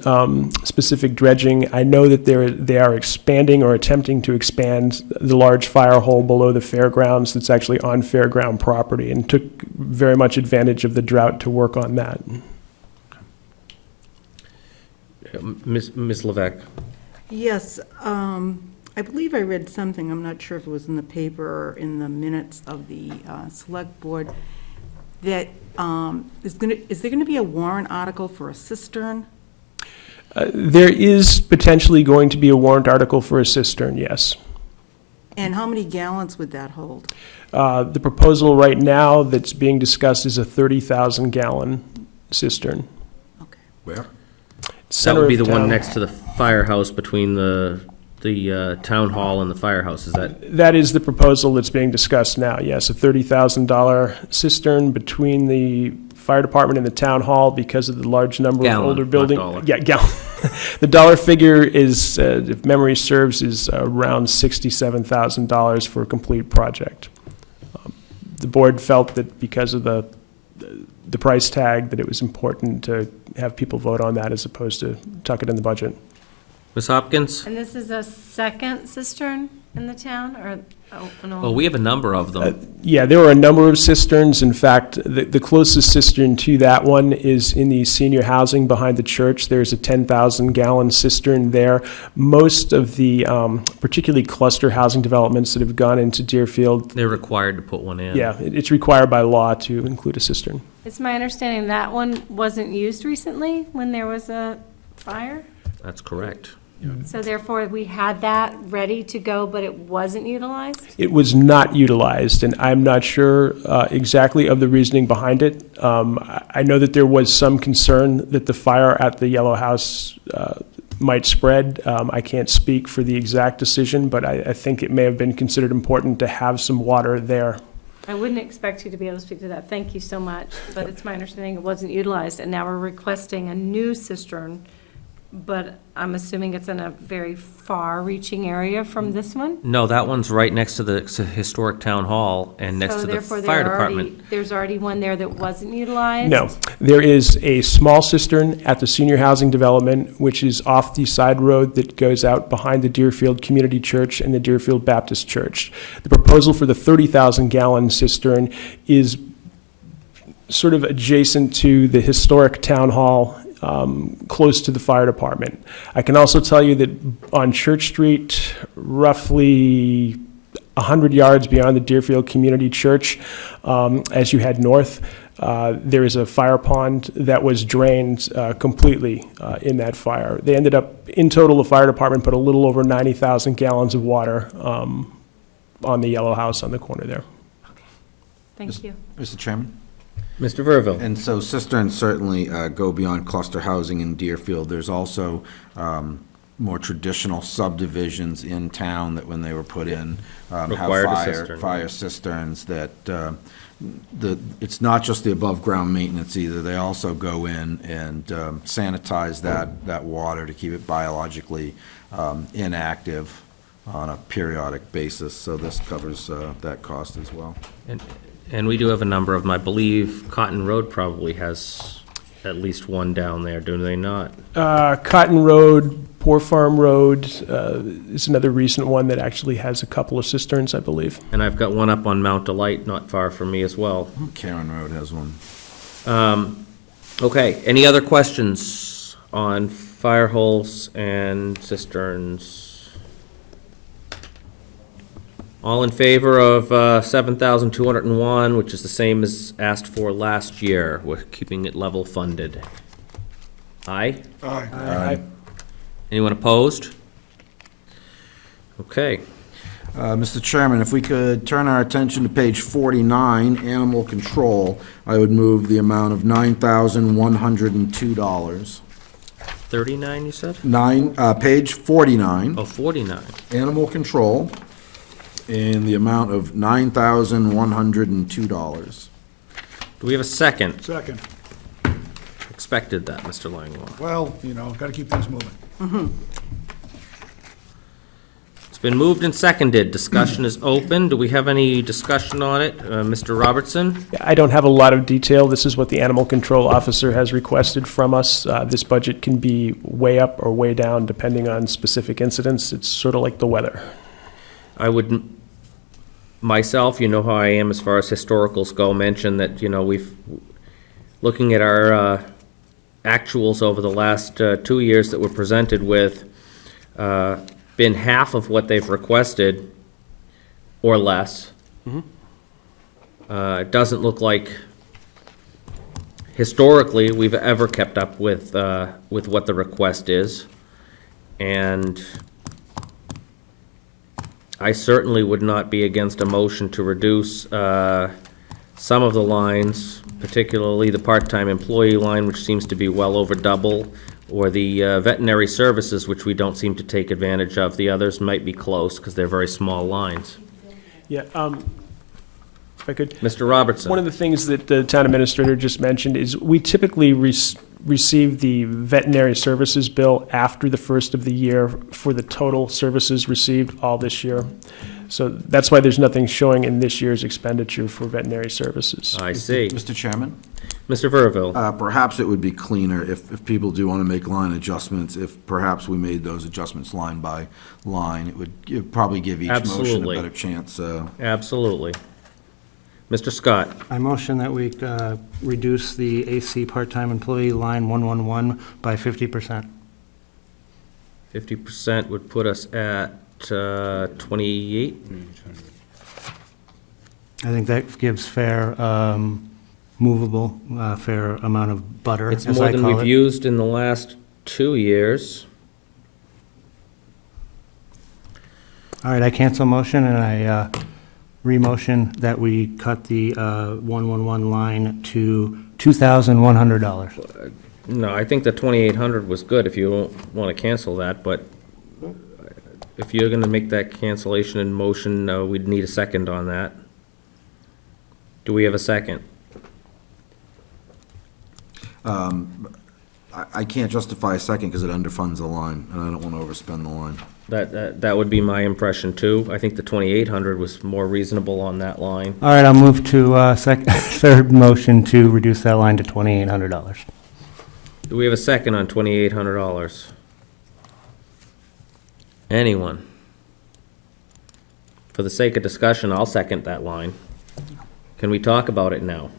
specific dredging. I know that they are expanding or attempting to expand the large fire hole below the fairgrounds that's actually on fairground property, and took very much advantage of the drought to work on that. Ms. Levesque. Yes, I believe I read something, I'm not sure if it was in the paper or in the minutes of the select board, that is there gonna be a warrant article for a cistern? There is potentially going to be a warrant article for a cistern, yes. And how many gallons would that hold? The proposal right now that's being discussed is a 30,000 gallon cistern. Okay. Where? That would be Center the of one town. next to the firehouse between the town hall and the firehouse, is that? That is the proposal that's being discussed now, yes, a $30,000 cistern between the fire department and the town hall because of the large number Gallon, of older not buildings. dollar. Yeah, gallon. The dollar figure is, if memory serves, is around $67,000 for a complete project. The board felt that because of the price tag, that it was important to have people vote on that as opposed to tuck it in the budget. Ms. Hopkins? And this is a second cistern in the town, or, no? Well, we have a number of them. Yeah, there were a number of cisterns. In fact, the closest cistern to that one is in the senior housing behind the church. There's a 10,000 gallon cistern there. Most of the particularly cluster housing developments that have gone into Deerfield, They're required to put one in. yeah, it's required by law to include a cistern. It's my understanding that one wasn't used recently when there was a fire? That's correct. So therefore, we had that ready to go, but it wasn't utilized? It was not utilized, and I'm not sure exactly of the reasoning behind it. I know that there was some concern that the fire at the Yellow House might spread. I can't speak for the exact decision, but I think it may have been considered important to have some water there. I wouldn't expect you to be able to speak to that. Thank you so much. But it's my understanding it wasn't utilized, and now we're requesting a new cistern. But I'm assuming it's in a very far-reaching area from this one? No, that one's right next to the historic town hall and next to So the therefore, fire department. there's already one there that wasn't utilized? No, there is a small cistern at the senior housing development, which is off the side road that goes out behind the Deerfield Community Church and the Deerfield Baptist Church. The proposal for the 30,000 gallon cistern is sort of adjacent to the historic town hall close to the fire department. I can also tell you that on Church Street, roughly 100 yards beyond the Deerfield Community Church, as you head north, there is a fire pond that was drained completely in that fire. They ended up, in total, the fire department put a little over 90,000 gallons of water on the yellow house on the corner there. Thank you. Mr. Chairman? Mr. Verville? And so cisterns certainly go beyond cluster housing in Deerfield. There's also more traditional subdivisions in town that when they were put in, have Required a cistern. fire cisterns that, it's not just the above-ground maintenance either. They also go in and sanitize that water to keep it biologically inactive on a periodic basis. So this covers that cost as well. And we do have a number of them. I believe Cotton Road probably has at least one down there, do they not? Cotton Road, Poor Farm Road is another recent one that actually has a couple of cisterns, I believe. And I've got one up on Mount Delight, not far from me as well. Karen Road has one. Okay, any other questions on fire holes and cisterns? All in favor of 7,201, which is the same as asked for last year. We're keeping it level funded. Aye? Aye. Anyone opposed? Okay. Mr. Chairman, if we could turn our attention to page 49, animal control, I would move the amount of $9,102. 39, you said? Page 49, Oh, 49. animal control, in the amount of $9,102. Do we have a second? Second. Expected that, Mr. Langlois. Well, you know, got to keep things moving. It's been moved and seconded. Discussion is open. Do we have any discussion on it? Mr. Robertson? I don't have a lot of detail. This is what the animal control officer has requested from us. This budget can be way up or way down depending on specific incidents. It's sort of like the weather. I would, myself, you know how I am as far as historicals go, mention that, you know, looking at our actuals over the last 2 years that we're presented with, been half of what they've requested or less. It doesn't look like historically we've ever kept up with what the request is. And I certainly would not be against a motion to reduce some of the lines, particularly the part-time employee line, which seems to be well over double, or the veterinary services, which we don't seem to take advantage of. The others might be close, because they're very small lines. Yeah, if I could. Mr. Robertson? One of the things that the town administrator just mentioned is we typically receive the veterinary services bill after the first of the year for the total services received all this year. So that's why there's nothing showing in this year's expenditure for veterinary services. I see. Mr. Chairman? Mr. Verville? Perhaps it would be cleaner if people do want to make line adjustments, if perhaps we made those adjustments line by line. It would probably give each motion a Absolutely. better chance. Absolutely. Mr. Scott? I motion that we reduce the AC part-time employee line 111 by 50%. 50% would put us at 28? I think that gives fair, movable, fair amount of butter, It's as more I than call we've it. used in the last 2 years. All right, I cancel motion and I re-motion that we cut the 111 line to $2,100. No, I think the 2,800 was good if you want to cancel that, but if you're going to make that cancellation in motion, we'd need a second on that. Do we have a second? I can't justify a second because it underfunds the line, and I don't want to overspend the line. That would be my impression too. I think the 2,800 was more reasonable on that line. All right, I'll move to third motion to reduce that line to $2,800. Do we have a second on $2,800? Anyone? For the sake of discussion, I'll second that line. Can we talk about it now?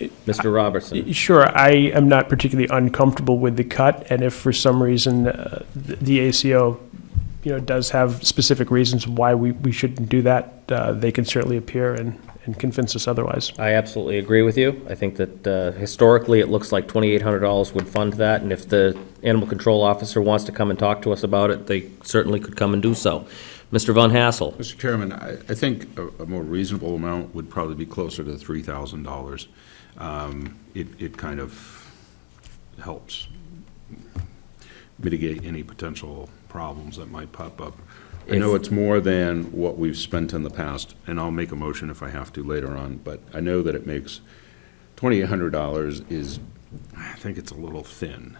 Mr. Mr. Robertson. Sure, I am not particularly uncomfortable with the cut, and if for some reason the ACO, does have specific reasons why we shouldn't do that, they can certainly appear and convince us otherwise. I absolutely agree with you. I think that historically, it looks like $2,800 would fund that, and if the animal control officer wants to come and talk to us about it, they certainly could come and do so. Mr. Von Hassel. Mr. Chairman, I think a more reasonable amount would probably be closer to $3,000. It kind of helps mitigate any potential problems that might pop up. I know it's more than what we've spent in the past, and I'll make a motion if I have to later on, but I know that it makes, $2,800 is, I think it's a little thin.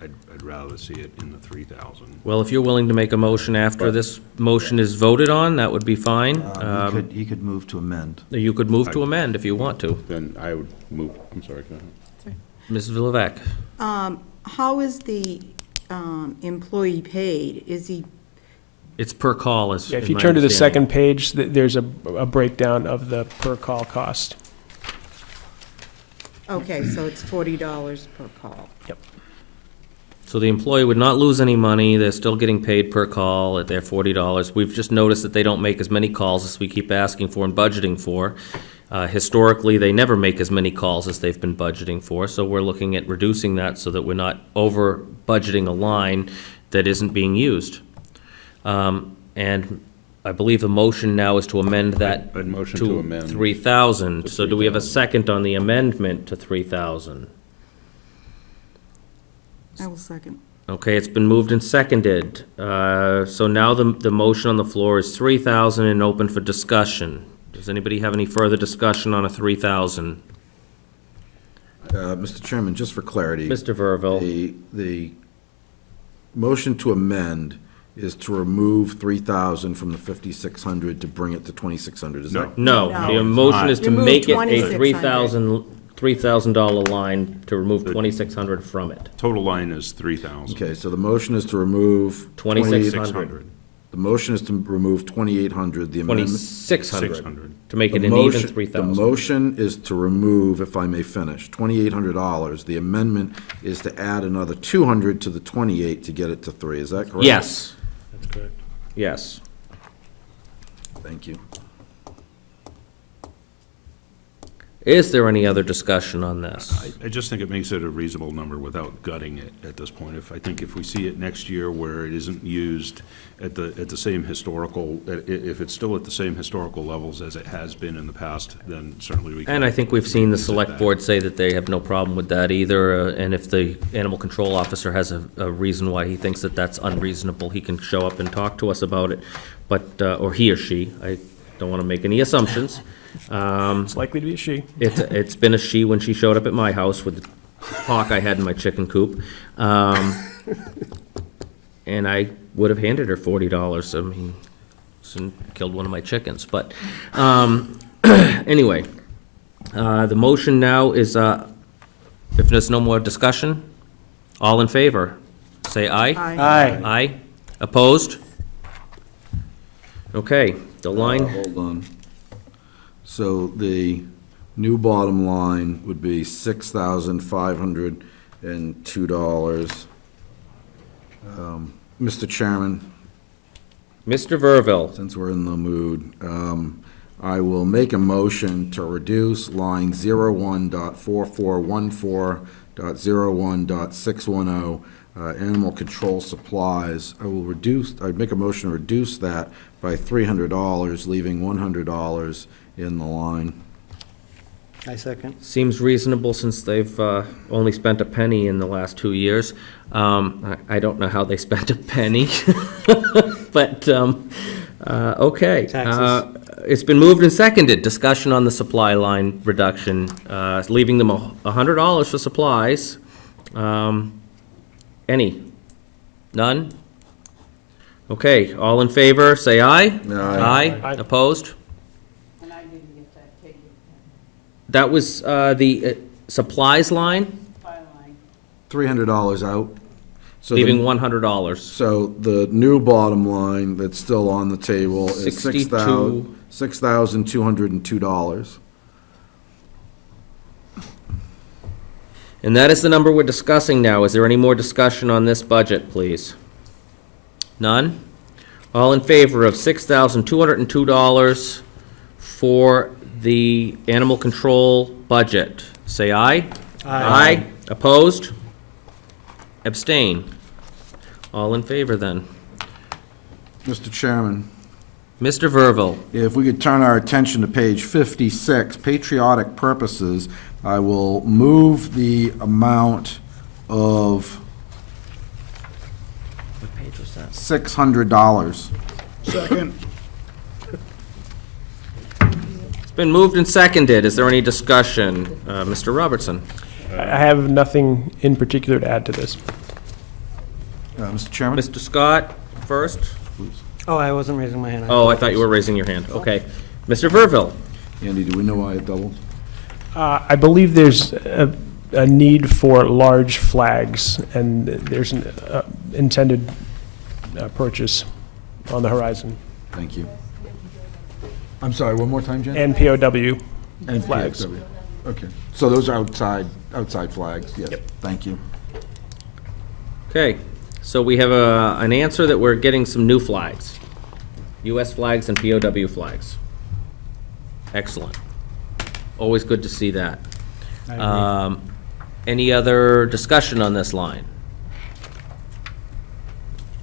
I'd rather see it in the 3,000. Well, if you're willing to make a motion after this motion is voted on, that would be fine. He could move to amend. You could move to amend if you want to. Then I would move, I'm sorry, go ahead. Mrs. Villavac. How is the employee paid? Is he, It's per call, is Yeah, if is you my turn to the understanding. second page, there's a breakdown of the per-call cost. okay, so it's $40 per call. So the employee would not lose any money, they're still getting paid per call at their $40. We've just noticed that they don't make as many calls as we keep asking for and budgeting for. Historically, they never make as many calls as they've been budgeting for, so we're looking at reducing that so that we're not over budgeting a line that isn't being used. And I believe the motion now is to amend that I'd motion to amend 3,000. to So do we have a 3,000. second on the amendment to 3,000? I will second. Okay, it's been moved and seconded. So now the motion on the floor is 3,000 and open for discussion. Does anybody have any further discussion on a 3,000? Mr. Chairman, just for clarity. Mr. Verville? The motion to amend is to remove 3,000 from the 5,600 to bring it to 2,600, is that? No, No. the motion is to Remove make it a 2,600. $3,000 line to remove 2,600 from it. Total line is 3,000. Okay, so the motion is to remove 2,600. The motion is to remove 2,800, the amendment. 2,600, 600. to make The it an even motion- 3,000. The motion is to remove, if I may finish, $2,800. The amendment is to add another 200 to the 28 to get it to 3, is that correct? Yes. That's correct. Yes. Thank you. Is there any other discussion on this? I just think it makes it a reasonable number without gutting it at this point. I think if we see it next year where it isn't used at the same historical, if it's still at the same historical levels as it has been in the past, then certainly we can. And I think we've seen the revisit select that. board say that they have no problem with that either, and if the animal control officer has a reason why he thinks that that's unreasonable, he can show up and talk to us about it, but, or he or she, I don't want to make any assumptions. It's likely to be a she. It's been a she when she showed up at my house with the hawk I had in my chicken coop. And I would have handed her $40. I mean, and killed one of my chickens, but, anyway. The motion now is, if there's no more discussion, all in favor, say aye. Aye. Aye. Opposed? Okay, the line, Hold on. So the new bottom line would be $6,502. Mr. Chairman, Mr. Verville, since we're in the mood, I will make a motion to reduce line 01.4414.01.610, animal control supplies. I'd make a motion to reduce that by $300, leaving $100 in the line. I second. seems reasonable since they've only spent a penny in the last 2 years. I don't know how they spent a penny, but, okay. Taxes. It's been moved and seconded, discussion on the supply line reduction, leaving them $100 for supplies. Any? None? Okay, all in favor, say aye. Aye. Aye. Opposed? That was the supplies line, $300 out. So the- leaving $100. So the new bottom line that's still on the table is 62. $6,202. And that is the number we're discussing now. Is there any more discussion on this budget, please? None? All in favor of $6,202 for the animal control budget, say aye. Aye. Opposed? Abstain? All in favor, then. Mr. Chairman, Mr. Verville, if we could turn our attention to page 56, patriotic purposes, I will move the amount of what page was that? $600. Second. It's been moved and seconded. Is there any discussion? Mr. Robertson? I have nothing in particular to add to this. Mr. Chairman? Mr. Scott first? Oh, I wasn't raising my hand. Oh, I thought you were raising your hand. Okay. Mr. Verville? Andy, do we know why it doubled? I believe there's a need for large flags, and there's an intended purchase on the horizon. Thank you. I'm sorry, one more time, Jen? And POW And flags. PXW. Okay, so those are outside flags, yes. Yep. Thank you. Okay, so we have an answer that we're getting some new flags. US flags and POW flags. Excellent. Always good to see that. Any other discussion on this line?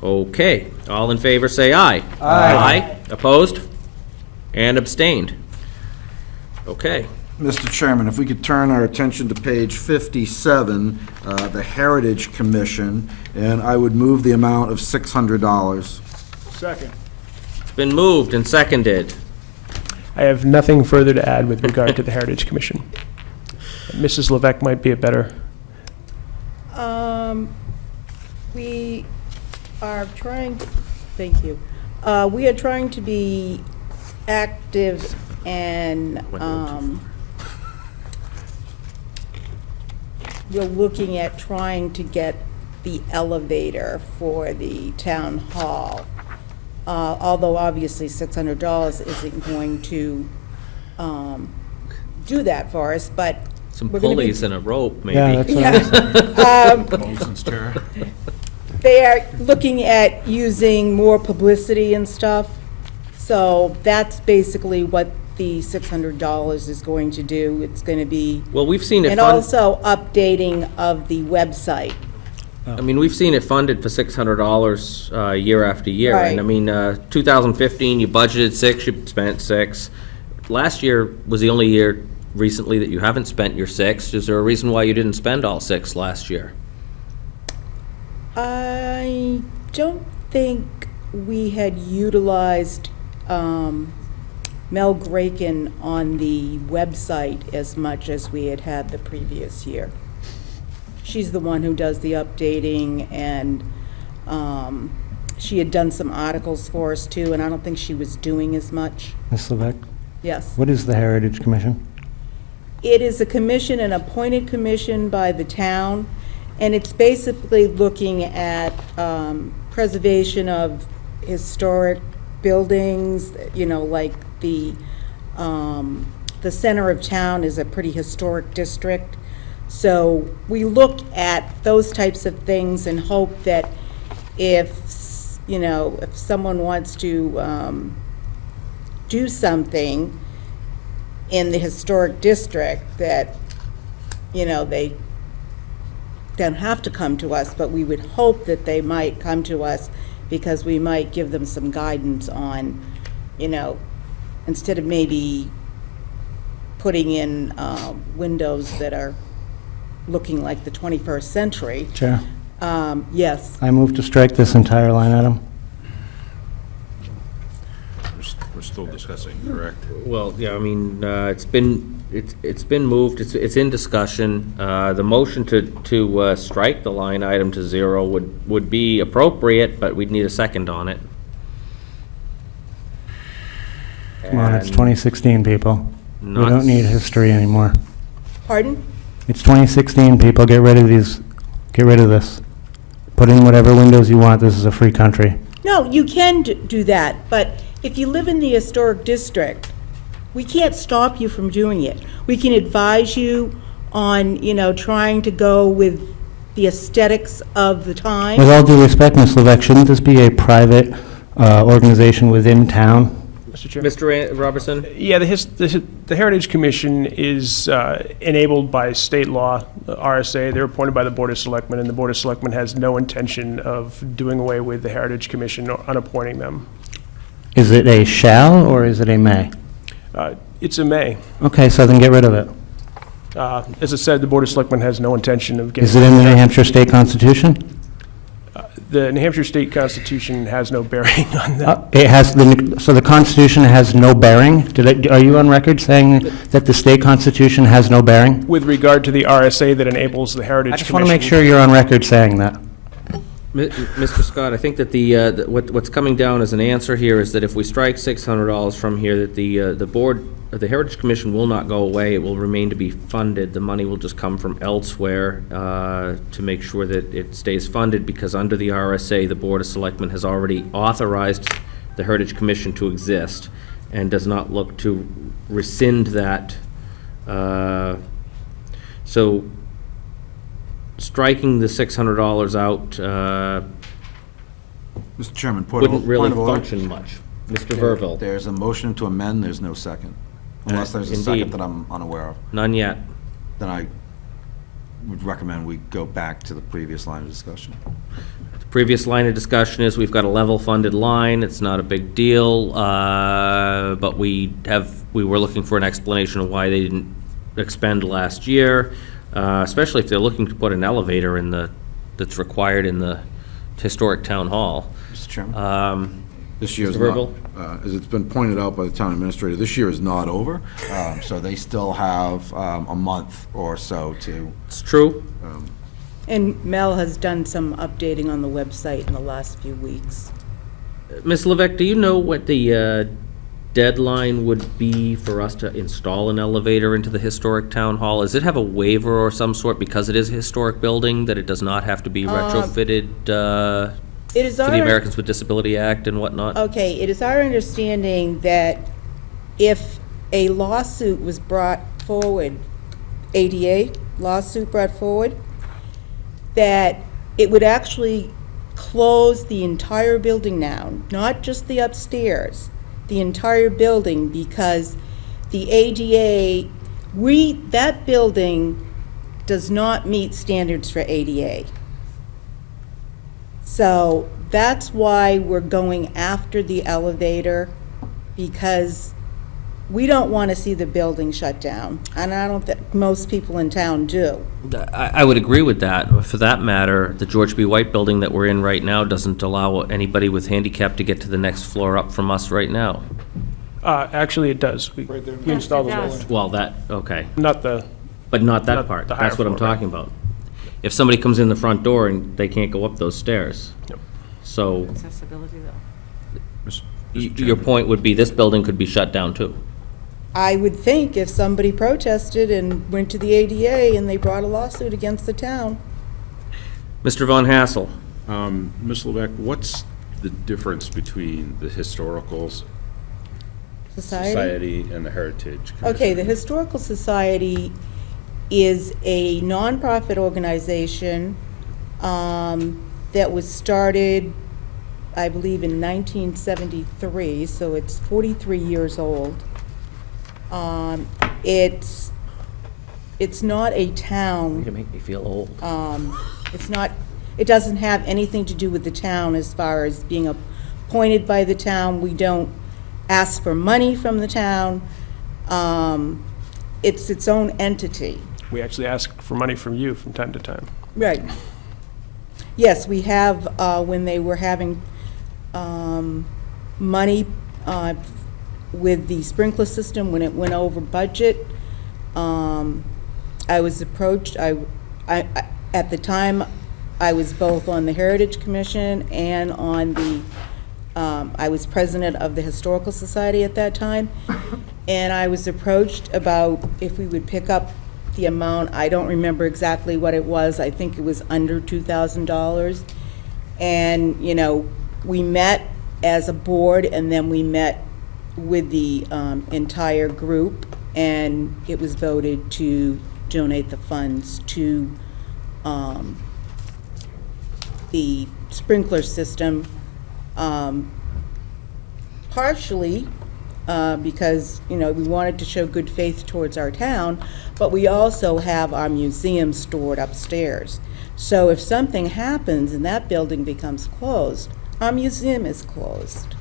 Okay, all in favor say aye. Aye. Opposed? And abstained? Okay. Mr. Chairman, if we could turn our attention to page 57, the Heritage Commission, and I would move the amount of $600. Second. It's been moved and seconded. I have nothing further to add with regard to the Heritage Commission. Mrs. Levesque might be a better. We are trying, thank you. We are trying to be active and, we're looking at trying to get the elevator for the town hall. Although obviously $600 isn't going to do that for us, but Some we're gonna be- pulleys and a rope, maybe. Yeah, that's what I was Bolton's chair. they are looking at using more publicity and stuff. So that's basically what the $600 is going to do. It's going to be, Well, we've seen it and funded, also updating of the website. I mean, we've seen it funded for $600 year after year. And I Right. mean, 2015, you budgeted 6, you spent 6. Last year was the only year recently that you haven't spent your 6. Is there a reason why you didn't spend all 6 last year? I don't think we had utilized Mel Graken on the website as much as we had had the previous year. She's the one who does the updating, and she had done some articles for us too, and I don't think she was doing as much. Ms. Levesque, Yes. what is the Heritage Commission? It is a commission, an appointed commission by the town, and it's basically looking at preservation of historic buildings, you know, like the center of town is a pretty historic district. So we look at those types of things and hope that if, you know, if someone wants to do something in the historic district, that, you know, they don't have to come to us, but we would hope that they might come to us because we might give them some guidance on, you know, instead of maybe putting in windows that are looking like the 21st century. Chair, Yes. I move to strike this entire line item. We're still discussing, correct? Well, yeah, I mean, it's been moved, it's in discussion. The motion to strike the line item to 0 would be appropriate, but we'd need a second on it. Come on, it's And 2016, people. We not don't need history anymore. Pardon? It's 2016, people. Get rid of these, get rid of this. Put in whatever windows you want. This is a free country. No, you can do that, but if you live in the historic district, we can't stop you from doing it. We can advise you on, trying to go with the aesthetics of the time. With all due respect, Ms. Levesque, shouldn't this be a private organization within town? Mr. Chair? Mr. Robertson? Yeah, the Heritage Commission is enabled by state law, RSA. They're appointed by the Board of Selectmen, and the Board of Selectmen has no intention of doing away with the Heritage Commission or unappointing them. Is it a shall or is it a may? It's a may. Okay, so then get rid of it. As I said, the Board of Selectmen has no intention of getting... Is it in the New Hampshire State Constitution? The New Hampshire State Constitution has no bearing on that. It has, so the Constitution has no bearing? Are you on record saying that the state Constitution has no bearing? With regard to the RSA that enables the Heritage I Commission... just want to make sure you're on record saying that. Mr. Scott, I think that what's coming down as an answer here is that if we strike $600 from here, that the board, the Heritage Commission will not go away. It will remain to be funded. The money will just come from elsewhere to make sure that it stays funded, because under the RSA, the Board of Selectmen has already authorized the Heritage Commission to exist and does not look to rescind that. So striking the $600 out Mr. Chairman, point wouldn't really of order. function much. Mr. Verville? There's a motion to amend, there's no second. Unless there's a Indeed. second that I'm unaware of. None yet. Then I would recommend we go back to the previous line of discussion. The previous line of discussion is we've got a level funded line. It's not a big deal, but we were looking for an explanation of why they didn't expend last year, especially if they're looking to put an elevator in that's required in the historic town hall. Mr. Chairman? This year is Mr. not, Verville? as it's been pointed out by the town administrator, this year is not over. So they still have a month or so to, It's true. And Mel has done some updating on the website in the last few weeks. Ms. Levesque, do you know what the deadline would be for us to install an elevator into the historic town hall? Does it have a waiver or some sort because it is a historic building, that it does not have to be retrofitted It is for the our, Americans with Disability Act and whatnot? okay, it is our understanding that if a lawsuit was brought forward, ADA lawsuit brought forward, that it would actually close the entire building down, not just the upstairs, the entire building, because the ADA, that building does not meet standards for ADA. So that's why we're going after the elevator, because we don't want to see the building shut down, and I don't think most people in town do. I would agree with that. For that matter, the George B. White building that we're in right now doesn't allow anybody with handicap to get to the next floor up from us right now. Actually, it does. We installed the Yes, it building. does. Well, that, okay, Not the, but not that Not part. the higher That's what I'm floor, right. talking about. If somebody comes in the front door and they can't go up those stairs. Yep. So Accessibility, though. your point would be this building could be shut down too. I would think if somebody protested and went to the ADA and they brought a lawsuit against the town. Mr. Von Hassel? Ms. Levesque, what's the difference between the Historical Society and the Heritage Commission? Okay, the Historical Society is a nonprofit organization that was started, I believe, in 1973, so it's 43 years old. It's not a town. You're gonna make me feel old. It's not, it doesn't have anything to do with the town as far as being appointed by the town. We don't ask for money from the town. It's its own entity. we actually ask for money from you from time to time. Right. Yes, we have, when they were having money with the sprinkler system, when it went over budget, I was approached, at the time, I was both on the Heritage Commission and on the, I was president of the Historical Society at that time, and I was approached about if we would pick up the amount, I don't remember exactly what it was, I think it was under $2,000. And, you know, we met as a board, and then we met with the entire group, and it was voted to donate the funds to the sprinkler system, partially because, you know, we wanted to show good faith towards our town, but we also have our museum stored upstairs. So if something happens and that building becomes closed, our museum is closed.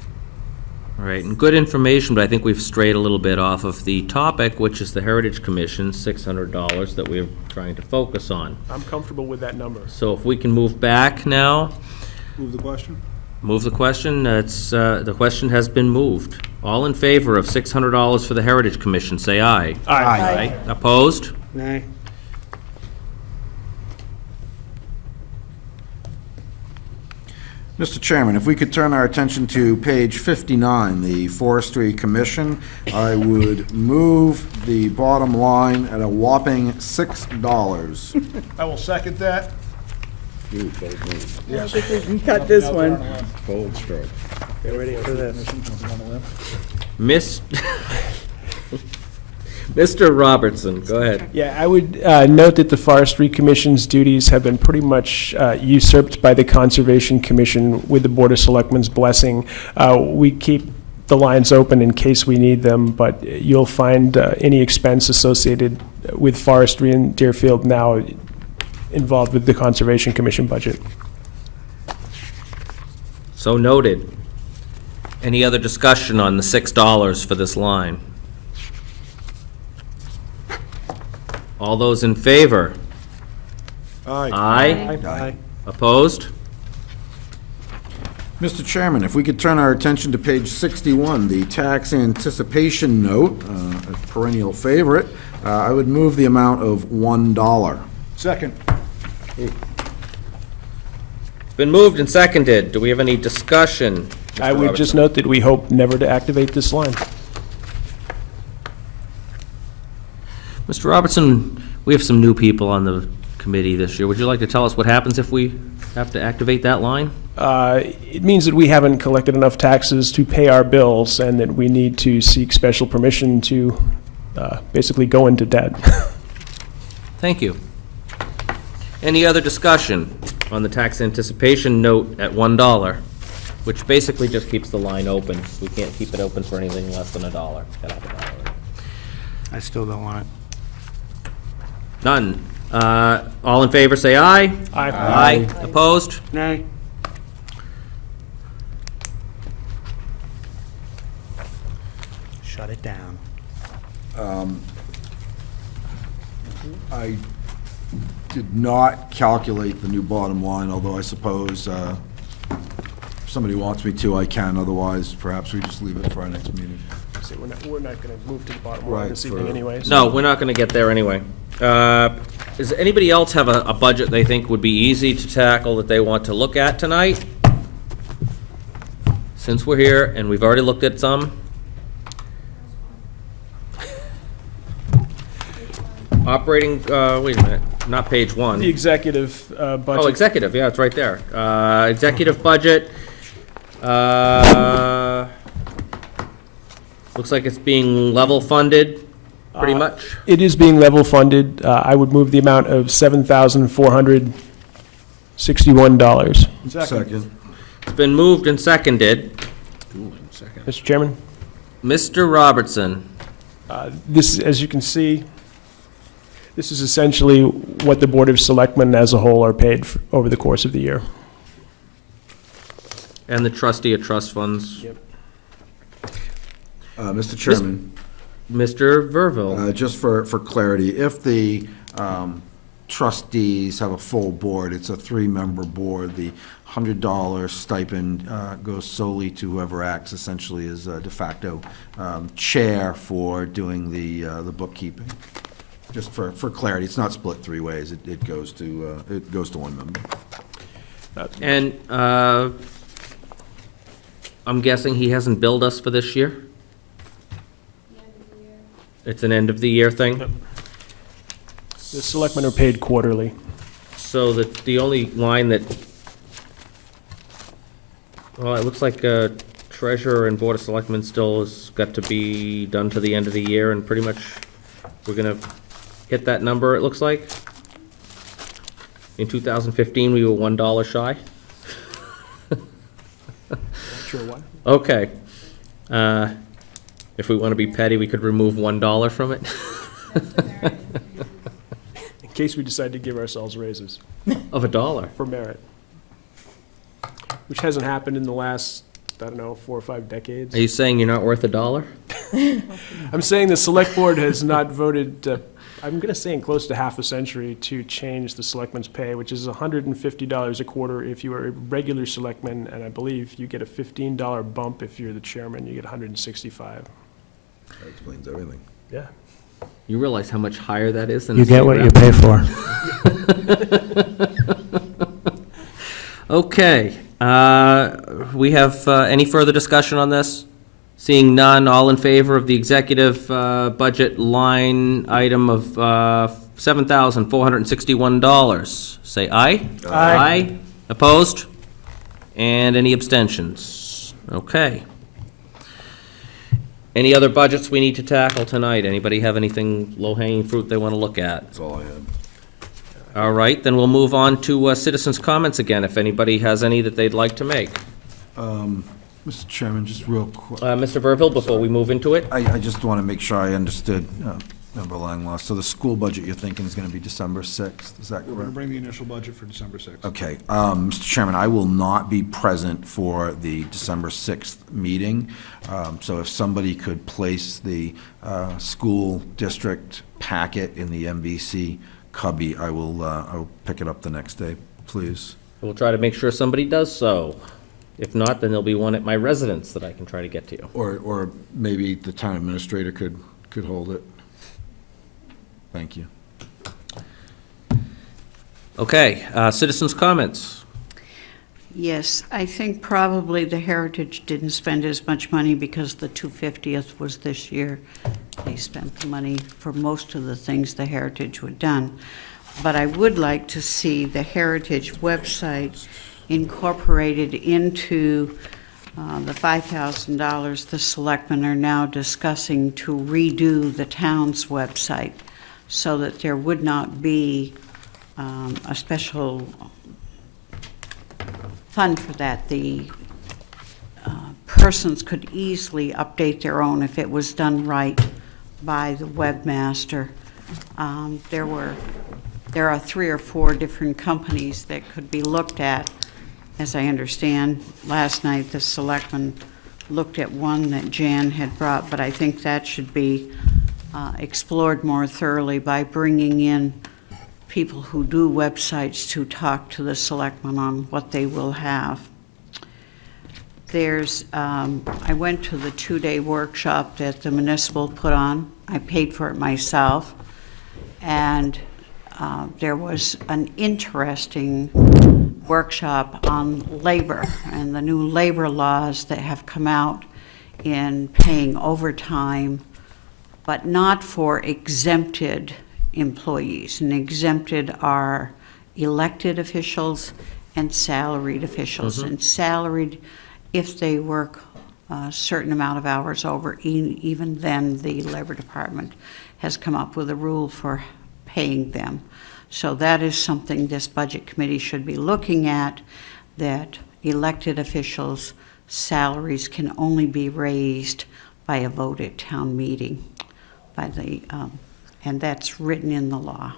All right, and good information, but I think we've strayed a little bit off of the topic, which is the Heritage Commission, $600 that we're trying to focus on. I'm comfortable with that number. So if we can move back now, Move the question? move the question, the question has been moved. All in favor of $600 for the Heritage Commission, say aye. Aye. Opposed? Nay. Mr. Chairman, if we could turn our attention to page 59, the Forestry Commission, I would move the bottom line at a whopping $6. I will second that. I think we can cut this one. Bold stroke. Get ready for this. Miss, Mr. Robertson, go ahead. Yeah, I would note that the Forestry Commission's duties have been pretty much usurped by the Conservation Commission with the Board of Selectmen's blessing. We keep the lines open in case we need them, but you'll find any expense associated with forestry in Deerfield now involved with the Conservation Commission budget. So noted. Any other discussion on the $6 for this line? All those in favor? Aye. Aye. Aye. Opposed? Mr. Chairman, if we could turn our attention to page 61, the tax anticipation note, a perennial favorite, I would move the amount of $1. Second. It's been moved and seconded. Do we have any discussion? I would just note that we hope never to activate this line. Mr. Robertson, we have some new people on the committee this year. Would you like to tell us what happens if we have to activate that line? It means that we haven't collected enough taxes to pay our bills and that we need to seek special permission to basically go into debt. Thank you. Any other discussion on the tax anticipation note at $1, which basically just keeps the line open? We can't keep it open for anything less than $1. It's gotta have $1. I still don't want it. None. All in favor, say aye. Aye. Aye. Opposed? Nay. Shut it down. I did not calculate the new bottom line, although I suppose if somebody wants me to, I can. Otherwise, perhaps we just leave it for our next meeting. So we're not going to move to the bottom line Right, this evening for- anyways. No, we're not gonna get there anyway. Does anybody else have a budget they think would be easy to tackle that they want to look at tonight? Since we're here and we've already looked at some. Operating, wait a minute, not page one. The executive budget. Oh, executive, yeah, it's right there. Executive budget. Looks like it's being level funded, pretty much. It is being level funded. I would move the amount of $7,461. Second. It's been moved and seconded. Mr. Chairman, Mr. Robertson, this, as you can see, this is essentially what the Board of Selectmen as a whole are paid over the course of the year. and the trustee of trust funds, Yep. Mr. Chairman, Mr. Verville. just for clarity, if the trustees have a full board, it's a three-member board, the $100 stipend goes solely to whoever acts essentially as de facto chair for doing the bookkeeping. Just for clarity, it's not split three ways, it goes to one member. And I'm guessing he hasn't billed us for this year? It's an end-of-the-year thing? Yep. The selectmen are paid quarterly. So the only line that, well, it looks like treasurer and board of selectmen still has got to be done to the end of the year, and pretty much we're gonna hit that number, it looks like. In 2015, we were $1 shy. Sure what? Okay. If we want to be petty, we could remove $1 from it. In case we decide to give ourselves raises Of $1. for merit. Which hasn't happened in the last, I don't know, 4 or 5 decades. Are you saying you're not worth $1? I'm saying the select board has not voted, I'm gonna say in close to half a century, to change the selectmen's pay, which is $150 a quarter if you are a regular selectman, and I believe you get a $15 bump if you're the chairman, you get $165. That explains everything. Yeah. You realize how much higher that is than You the get state what you rep? pay for. Okay, we have, any further discussion on this? Seeing none, all in favor of the executive, budget line item of, $7,461, say aye. Aye. Opposed? And any abstentions? Okay. Any other budgets we need to tackle tonight? Anybody have anything low-hanging fruit they want to look at? That's all I had. All right, then we'll move on to citizens' comments again, if anybody has any that they'd like to make. Mr. Chairman, just real quick. Mr. Burville, before we move into it? I just want to make sure I understood, Member Langlois. So the school budget you're thinking is going to be December 6th, is that We're going to correct? bring the initial budget for December 6th. Okay, Mr. Chairman, I will not be present for the December 6th meeting. So if somebody could place the school district packet in the MVC cubby, I'll pick it up the next day, please. We'll try to make sure somebody does so. If not, then there'll be one at my residence that I can try to get to you. Or maybe the town administrator could hold it. Thank you. Okay, citizens' comments. Yes, I think probably the Heritage didn't spend as much money because the 250th was this year. They spent the money for most of the things the Heritage would done. But I would like to see the Heritage website incorporated into the $5,000 the selectmen are now discussing to redo the town's website so that there would not be a special fund for that. The persons could easily update their own if it was done right by the webmaster. There are 3 or 4 different companies that could be looked at. As I understand, last night the selectmen looked at one that Jan had brought, but I think that should be explored more thoroughly by bringing in people who do websites to talk to the selectmen on what they will have. I went to the 2-day workshop that the municipal put on. I paid for it myself. And there was an interesting workshop on labor and the new labor laws that have come out in paying overtime, but not for exempted employees. And exempted are elected officials and salaried officials. And salaried, if they work a certain amount of hours over, even then the Labor Department has come up with a rule for paying them. So that is something this budget committee should be looking at, that elected officials' salaries can only be raised by a vote at town meeting, and that's written in the law.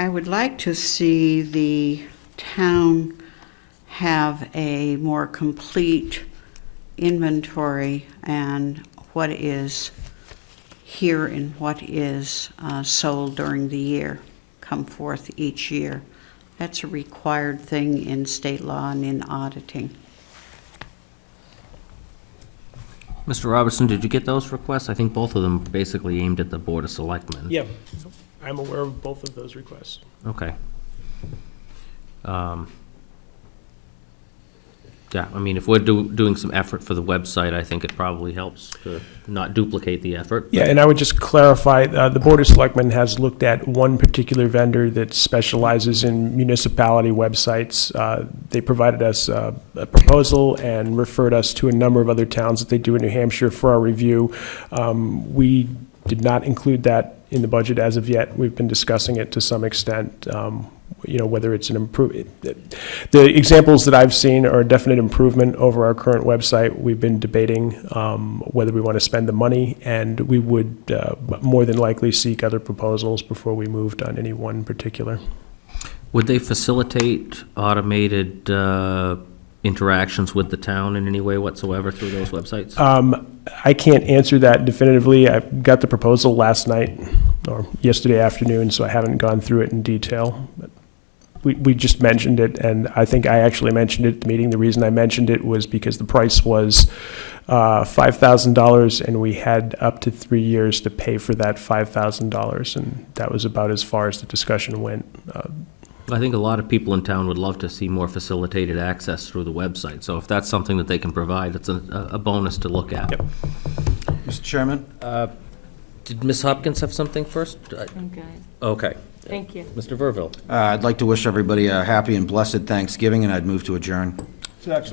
I would like to see the town have a more complete inventory and what is here and what is sold during the year come forth each year. That's a required thing in state law and in auditing. Mr. Robertson, did you get those requests? I think both of them basically aimed at the Board of Selectmen. Yeah, I'm aware of both of those requests. Okay. Yeah, I mean, if we're doing some effort for the website, I think it probably helps to not duplicate the effort. Yeah, and I would just clarify, the Board of Selectmen has looked at one particular vendor that specializes in municipality websites. They provided us a proposal and referred us to a number of other towns that they do in New Hampshire for our review. We did not include that in the budget as of yet. We've been discussing it to some extent, whether it's an improvement. The examples that I've seen are a definite improvement over our current website. We've been debating whether we want to spend the money, and we would more than likely seek other proposals before we moved on any one particular. Would they facilitate automated interactions with the town in any way whatsoever through those websites? I can't answer that definitively. I got the proposal last night or yesterday afternoon, so I haven't gone through it in detail. But we just mentioned it, and I think I actually mentioned it at the meeting. The reason I mentioned it was because the price was $5,000, and we had up to 3 years to pay for that $5,000, and that was about as far as the discussion went. I think a lot of people in town would love to see more facilitated access through the website, so if that's something that they can provide, it's a bonus to look at. Yep. Mr. Chairman? Did Ms. Hopkins have something first? I'm good. Okay. Thank you. Mr. Verville? I'd like to wish everybody a happy and blessed Thanksgiving, and I'd move to adjourn. That's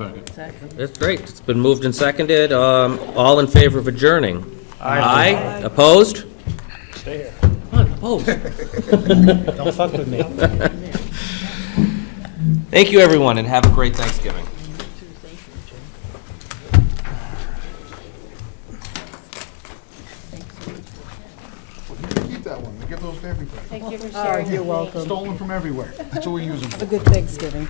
great. It's been moved and seconded. All in favor of adjourning? Aye. Opposed? Stay here. Come on, opposed. Don't fuck with me. Thank you, everyone, and have a great Thanksgiving. Keep that one, we get those for everybody. Thank you for sharing. You're welcome. Stolen from everywhere. That's what we use them for. Have a good Thanksgiving.